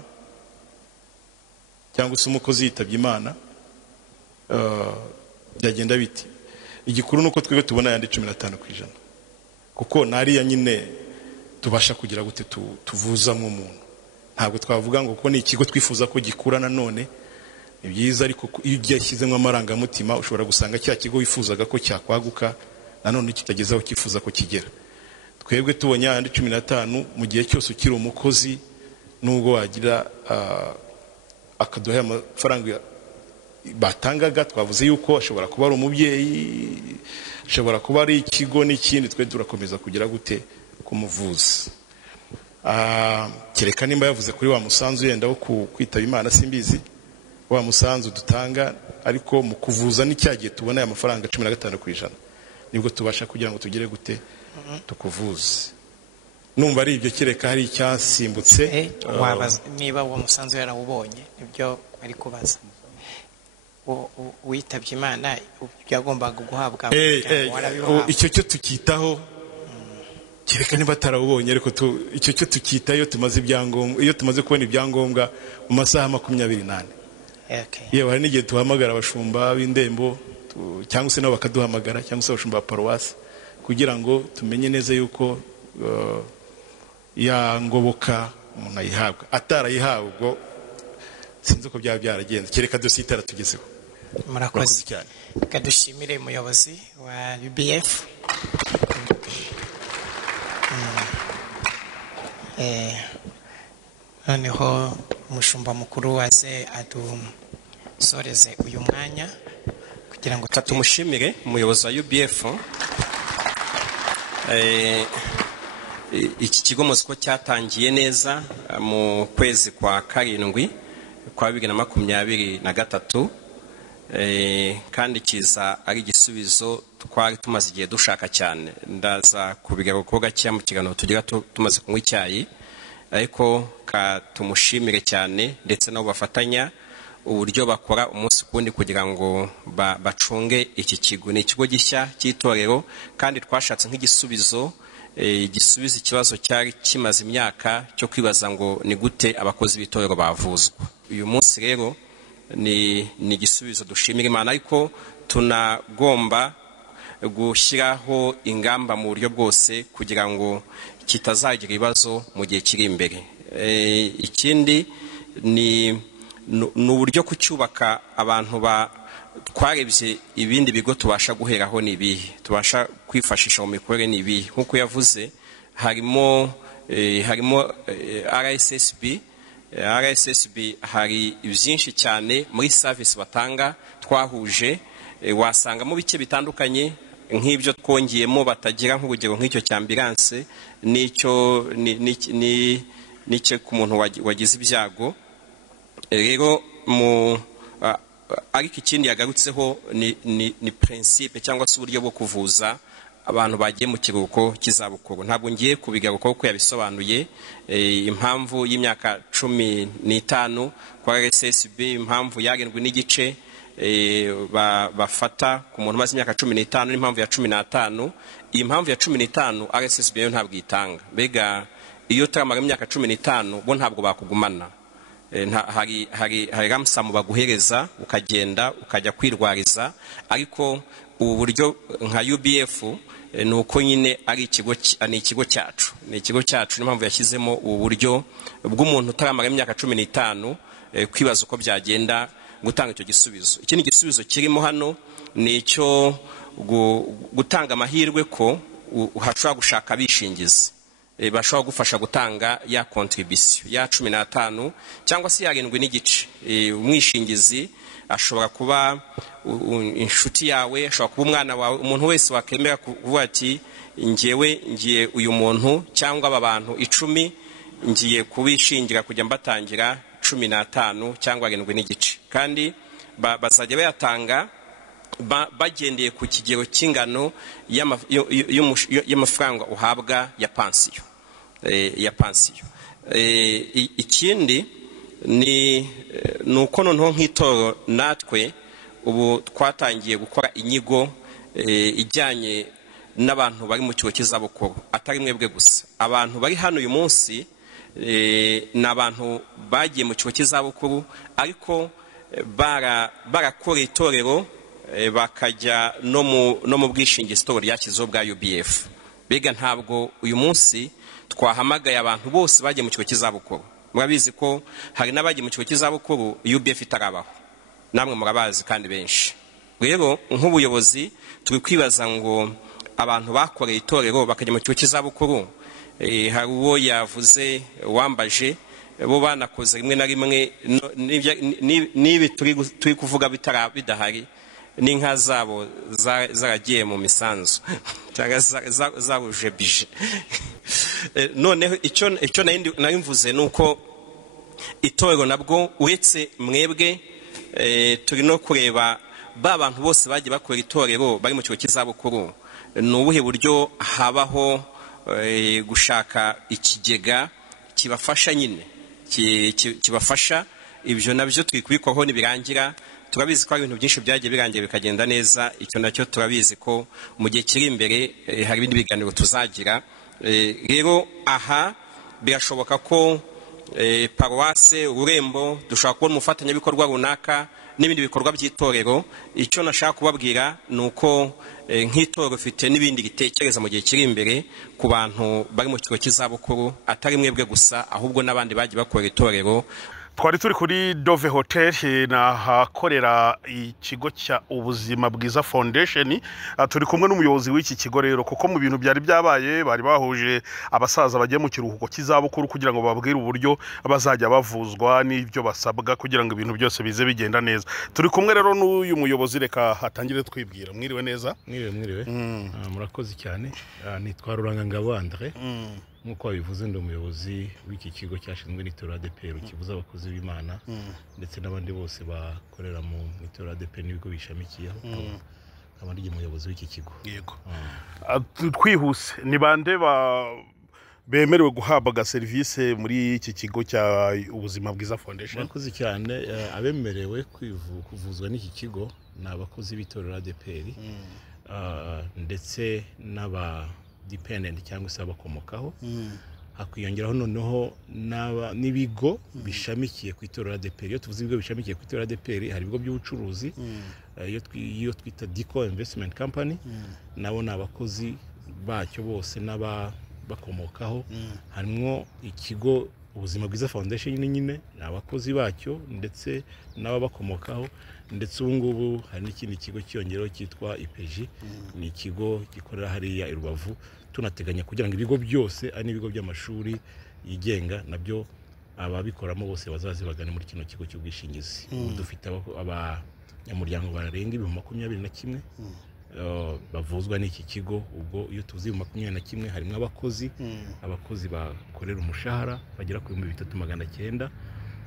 cyangwa se umukozi yitabye Imana byagenda biti. Igikuru nuko twebwe tubona yandi 15%, kuko nariya nyine tubasha kugira gute tuvuzamo umuntu. Ntabwo twavuga ngo ko ni ikigo twifuza ko gikura nanone ni byiza, ariko iyo ugishyizemo amarangamutima ushobora gusanga cya kigo wifuzaga ko cyakwaguka nanone kitagezaho kifuza ko kigera. Twebwe tubonye yandi 15 mu gihe cyose ukiri umukozi, nubwo wagira akaduha amafaranga batangaga, twavuze yuko ashobora kuba ari umubyeyi, ashobora kuba ari ikigo n'ikindi, twe turakomeza kugira gute kumuvuza. Kereka nimba yavuze kuri wa musanzu yenda wo kwitaba Imana, simbizi wa musanzu dutanga, ariko mu kuvuza n'icyagiye tubona ya mafaranga 15% nibwo tubasha kugira ngo tugire gute tukuvuze. Numva ari ibyo, kereka hari icyasimbutse. Wabaza niba uwo musanzu yarawubonye, nibyo ari kubaza. Witabye Imana byagombaga guhabwa icyo cyo tukitaho, kereka niba atarawubonye, ariko icyo cyo tukitayo tumaze ibyangombwa. Iyo tumaze kubona ibyangombwa mu masaha 28, yewe hari n'igihe tuhamagara abashumba b'indembo cyangwa se nabo bakaduhamagara, cyangwa se abashumba ba paruwasi, kugira ngo tumenye neza yuko yangoboka umuntu ayihabwa. Atarayihabwa ubwo sinzi uko byaba byaragenze, kereka dosiye itaratugezeho. Murakoze cyane. Kadushimire umuyobozi wa UBF. Noneho umushumba mukuru waze adusoreze uyu mwanya kugira ngo tumushimire umuyobozi wa UBF. Iki kigo muzi ko cyatangiye neza mu kwezi kwa karindwi kwa 2023, kandi kiza ari igisubizo twari tumaze igihe dushaka cyane. Ndaza kubigaruka ko gakeya mu kiganiro tugira tumaze kunywa icyayi, ariko tumushimire cyane, ndetse nabo bafatanya uburyo bakora umunsi kundi kugira ngo bacunge iki kigo. Ni ikigo gishya cy'itorero, kandi twashatse nk'igisubizo gisubiza ikibazo cyari kimaze imyaka cyo kwibaza ngo ni gute abakozi b'itorero bavuzwa. Uyu munsi rero ni igisubizo dushimira Imana, ariko tunagomba gushyiraho ingamba mu buryo bwose kugira ngo kitazagira ibibazo mu gihe kiri imbere. Ikindi ni uburyo kucyubaka. Abantu twarebye ibindi bigo tubasha guheraho ni ibihe, tubasha kwifashisha mu mikorere ni ibihe. Nk'uko yavuze, harimo RSSB hari byinshi cyane muri service batanga twahuje, wasangamo bice bitandukanye nk'ibyo twongeyemo batagira, nk'urugero nk'icyo cya ambulance n'icyo ku muntu wagize ibyago. Rero ariko ikindi yagarutseho ni principe cyangwa se uburyo bwo kuvuza abantu bagiye mu kiruhuko cy'izabukuru. Ntabwo ngiye kubigaruka kuko yabisobanuye impamvu y'imyaka 15 kwa RSSB, impamvu yarindwi n'igice bafata ku muntu maze imyaka 15 n'impamvu ya 15. Iyi mpamvu ya 15 RSSB yo ntabwo itanga. Bega iyo taramara imyaka 15 bo ntabwo bakugumana. Hari ramsamu baguhereza ukagenda ukajya kwirwariza, ariko ubu buryo nka UBF nuko nyine ari ikigo cyacu, n'impamvu yashyizemo ubu buryo bw'umuntu utaramara imyaka 15 kwibaza uko byagenda gutanga icyo gisubizo. Iki ni igisubizo kirimo hano ni icyo gutanga amahirwe ko uhashobora gushaka abishingizi bashobora gufasha gutanga ya contribution ya 15 cyangwa se yarindwi n'igice. Umwishingizi ashobora kuba inshuti yawe, ashobora kuba umwana wawe, umuntu wese wakemera kuvuga ati ngiye uyu muntu cyangwa aba bantu 10 ngiye kubishingira kujya mbatangira 15 cyangwa yarindwi n'igice, kandi bazajya bayatanga bagendeye ku kigero cy'ingano y'amafaranga uhabwa ya pansiyo. Ikindi ni uko noneho nk'itoro natwe ubu twatangiye gukora inyigo ijyanye n'abantu bari mu kigo cy'izabukuru, atari mwebwe gusa. Abantu bari hano uyu munsi ni abantu bagiye mu kigo cy'izabukuru ariko barakora itorero bakajya no mu bwishingizi itorero ryashyizeho bwa UBF. Bega ntabwo uyu munsi twahamagaye abantu bose bagiye mu kigo cy'izabukuru. Murabizi ko hari n'abagiye mu kigo cy'izabukuru UBF itarabaho, namwe murabazi kandi benshi. Rero nk'ubuyobozi turi kwibaza ngo abantu bakoreye itorero bakajya mu kigo cy'izabukuru, hari uwo yavuze wambaje bo banakoze rimwe na rimwe n'ibi turi kuvuga bidahari, n'inka zabo zaragiye mu misanzu cyangwa zaruje bije. Noneho icyo nari mvuze nuko itorero nabwo uretse mwebwe turi no kureba ba bantu bose bagiye bakora itorero bari mu kigo cy'izabukuru, ni ubuhe buryo habaho gushaka ikigega kibafasha nyine kibafasha. Ibyo nabyo turi kubikoraho nibirangira. Turabizi ko hari ibintu byinshi byagiye birangira bikagenda neza. Icyo nacyo turabizi ko mu gihe kiri imbere hari ibindi biganiro tuzagira. Rero aha birashoboka ko paruwase, ururembo, dushobora kubona umufatanyabikorwa runaka n'ibindi bikorwa by'itorero. Icyo nashaka kubabwira ni uko nk'itorero ufite n'ibindi gitekereza mu gihe kiri imbere ku bantu bari mu kigo cy'izabukuru, atari mwebwe gusa ahubwo n'abandi bagiye bakora itorero. Twari turi kuri Dove Hotel n'ahakorera ikigo cya Ubuzima Bwiza Foundation. Turi kumwe n'umuyobozi w'iki kigo rero, kuko mu bintu byari byabaye bari bahuje abasaza bagiye mu kiruhuko cy'izabukuru kugira ngo babwire uburyo bazajya bavuzwa n'ibyo basabwa kugira ngo ibintu byose bize bigenda neza. Turi kumwe rero n'uyu muyobozi, reka hatangire twibwira. Mwiriwe neza? Mwiriwe. Murakoze cyane. Nitwa Rurangangabo André. Nkuko bivuze ndi umuyobozi w'iki kigo cyashinzwe n'itorero ADPR kivuza abakozi b'Imana ndetse n'abandi bose bakorera mu itorero ADPR n'ibigo bishamikiyeho. Abandi umuyobozi w'iki kigo. Yego. Twihuse, ni bande bemerewe guhabwa serivisi muri iki kigo cya Ubuzima Bwiza Foundation? Murakoze cyane. Abemerewe kuvuzwa n'iki kigo ni abakozi b'itorero ADPR ndetse n'aba dependent cyangwa se abakomokaho. Hakwiyongeraho noneho n'ibigo bishamikiye ku itorero ADPR. Iyo tuvuze ibigo bishamikiye ku itorero ADPR hari ibigo by'ubucuruzi iyo twita Dico Investment Company, nabo ni abakozi bacyo bose n'abakomokaho. Harimo ikigo Ubuzima Bwiza Foundation nyine ni abakozi bacyo ndetse n'ababakomokaho, ndetse ubu ngubu hari n'ikindi kigo cyongeraho cyitwa IPG, ni ikigo gikorera hariya i Rubavu. Tunateganya kugira ngo ibigo byose ari n'ibigo by'amashuri yigenga nabyo ababikoramo bose bazazibagana muri kino kigo cy'ubwishingizi. Dufite abanyamuryango bararenga 21 bavuzwa n'iki kigo. Ubwo iyo tuzi 21 harimo abakozi bakorera umushahara bagera ku 3900,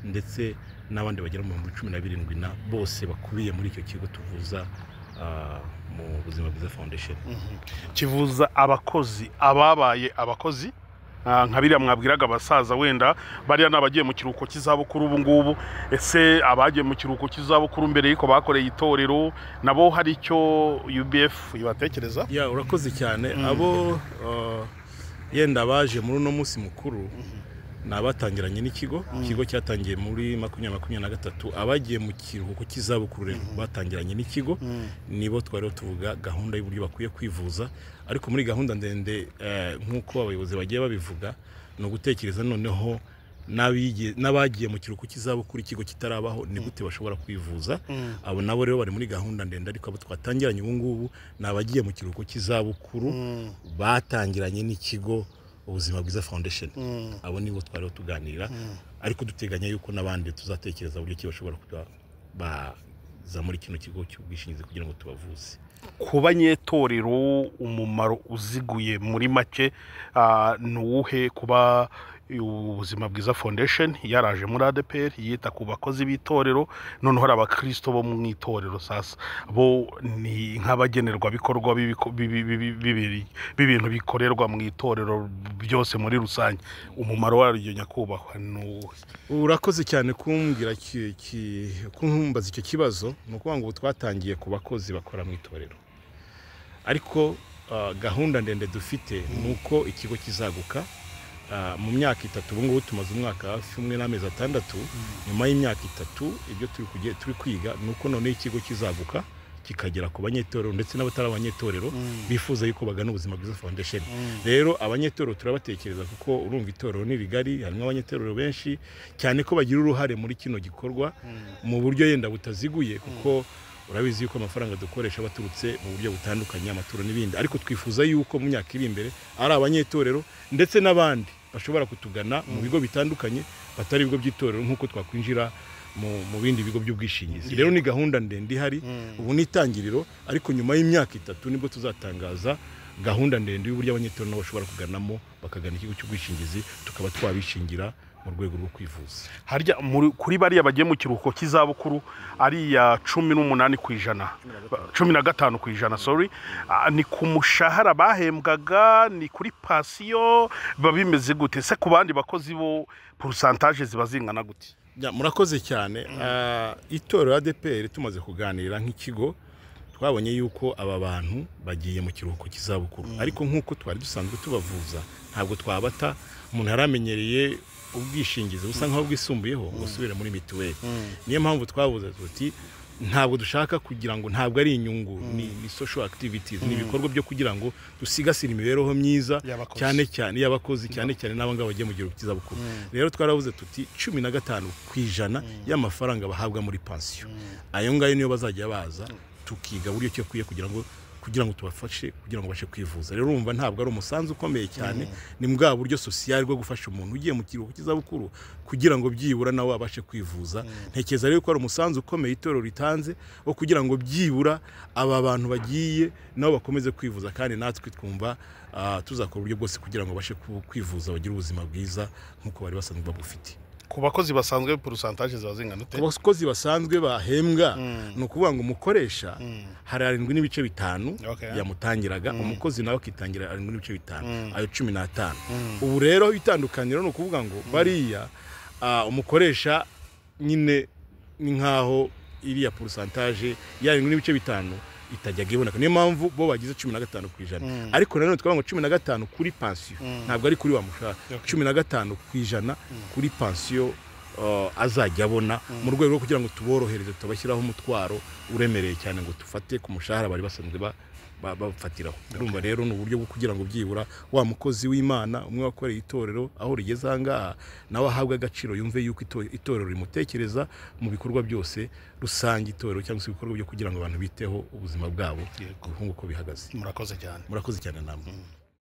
ndetse n'abandi bagera mu 17 na bose bakubiye muri icyo kigo tuvuza mu buzima bwiza foundation. Kivuza abakozi ababaye abakozi nka biriya mwabwiraga abasaza wenda bariya nabagiye mu kiruhuko cy'izabukuru ubu ngubu, ese abagiye mu kiruhuko cy'izabukuru mbere y'iko bakoreye itorero nabo hari icyo UBF ibatekereza? Ya urakoze cyane. Abo yenda baje muri uno munsi mukuru nabatangiranye n'ikigo cyatangiye muri 2023, abagiye mu kiruhuko cy'izabukuru batangiranye n'ikigo nibo twari tuvuga gahunda y'uburyo bakwiye kwivuza. Ariko muri gahunda ndende nk'uko abayobozi bagiye babivuga no gutekereza noneho n'abagiye mu kiruhuko cy'izabukuru ikigo kitarabaho ni gute bashobora kwivuza. Abo nabo rero bari muri gahunda ndende, ariko abo twatangiranye ubu ngubu nabagiye mu kiruhuko cy'izabukuru batangiranye n'ikigo ubuzima bwiza foundation. Abo nibo twari tuganira, ariko duteganya yuko nabandi tuzatekereza uburyo ki bashobora kuba baza muri kino kigo cy'ubwishingizi kugira ngo tubavuze. Ku banyetorero umumaro uziguye muri make nuwuhe kuba ubuzima bwiza foundation yaraje muri ADPR yita ku bakozi b'itorero, noneho hari abakristo bo mu itorero sasa bo ni nk'abagenerwa bikorwa bibintu bikorerwa mu itorero byose muri rusange, umumaro waryo nyakubahwa urakoze cyane kumbwira kumbaza icyo kibazo. Nuko ngo twatangiye ku bakozi bakora mu itorero, ariko gahunda ndende dufite nuko ikigo kizaguka mu myaka 3. Ubu ngubu tumaze umwaka hafi umwe n'amezi 6. Nyuma y'imyaka 3 ibyo turi kwiga nuko none ikigo kizaguka kikagera ku banyetorero ndetse n'abatari abanyetorero bifuza yuko bagana ubuzima bwiza foundation. Rero abanyetorero turabatekereza kuko urumva itorero ni rigari, harimo abanyetorero benshi cyane ko bagira uruhare muri kino gikorwa mu buryo yenda butaziguye, kuko urabizi yuko amafaranga dukoresha baturutse mu buryo butandukanye, amaturo n'ibindi. Ariko twifuza yuko mu myaka iri imbere ari abanyetorero ndetse n'abandi bashobora kutugana mu bigo bitandukanye batari ibigo by'itorero, nk'uko twakwinjira mu bindi bigo by'ubwishingizi. Rero ni gahunda ndende ihari, ubu ni itangiriro, ariko nyuma y'imyaka 3 nibwo tuzatangaza gahunda ndende y'uburyo abanyetorero nabo bashobora kuganamo bakagana ikigo cy'ubwishingizi tukaba twabishingira mu rwego rwo kwivuza. Harya kuri bariya bagiye mu kiruhuko cy'izabukuru ari ya 18%, 15%, sorry, ni ku mushahara bahembwaga, ni kuri pasiyo babimeze gute? Se ku bandi bakozi bo pourcentage ziba zingana gute? Murakoze cyane. Itorero ADPR tumaze kuganira nk'ikigo twabonye yuko aba bantu bagiye mu kiruhuko cy'izabukuru, ariko nk'uko twari dusanzwe tubavuza ntabwo twabata umuntu yaramenyereye ubwishingizi busa nkaho bwisumbuyeho ngo usubire muri mituweli. Niyo mpamvu twavuze tuti ntabwo dushaka kugira ngo ntabwo ari inyungu, ni social activities, ni ibikorwa byo kugira ngo dusigasire imibereho myiza cyane cyane y'abakozi, cyane cyane n'abangaba bagiye mu gihe cy'izabukuru. Rero twaravuze tuti 15% y'amafaranga bahabwa muri pension, ayo ngayo niyo bazajya baza tukiga buryo cyo kugira ngo tubafashe kugira ngo bashe kwivuza. Rero urumva ntabwo ari umusanzu ukomeye cyane, ni mbwa buryo social bwo gufasha umuntu ugiye mu kiruhuko cy'izabukuru kugira ngo byibura nawe abashe kwivuza. Ntekereza rero ko ari umusanzu ukomeye itorero ritanze wo kugira ngo byibura aba bantu bagiye nabo bakomeze kwivuza, kandi natwe twumva tuzakora uburyo bwose kugira ngo bashe kwivuza bagire ubuzima bwiza nk'uko bari basanzwe babufite. Ku bakozi basanzwe pourcentage ziba zingana ute? Ku bakozi basanzwe bahembwa no kuvuga ngo umukoresha hari 7.5 yamutangiraga, umukozi nawe akitangira 7.5, ayo 15. Ubu rero itandukaniro no kuvuga ngo bariya umukoresha nyine ni nkaho iriya pourcentage ya 7.5 itajyaga iboneka, niyo mpamvu bo bagize 15%. Ariko nanone twabanga 15 kuri pension, ntabwo ari kuri wa mushahara. 15% kuri pension azajya abona mu rwego rwo kugira ngo tuborohereze tubashyiraho umutwaro uremereye cyane ngo tufate ku mushahara bari basanzwe bafatiraho. Urumva rero ni uburyo bwo kugira ngo byibura wa mukozi w'Imana umwe wakoreye itorero aho rigeze ahangaha nawe ahabwa agaciro, yumve yuko itorero rimutekereza mu bikorwa byose rusange itorero cyangwa se ibikorwa byo kugira ngo abantu biteho ubuzima bwabo nk'uko bihagaze. Murakoze cyane. Murakoze cyane namwe.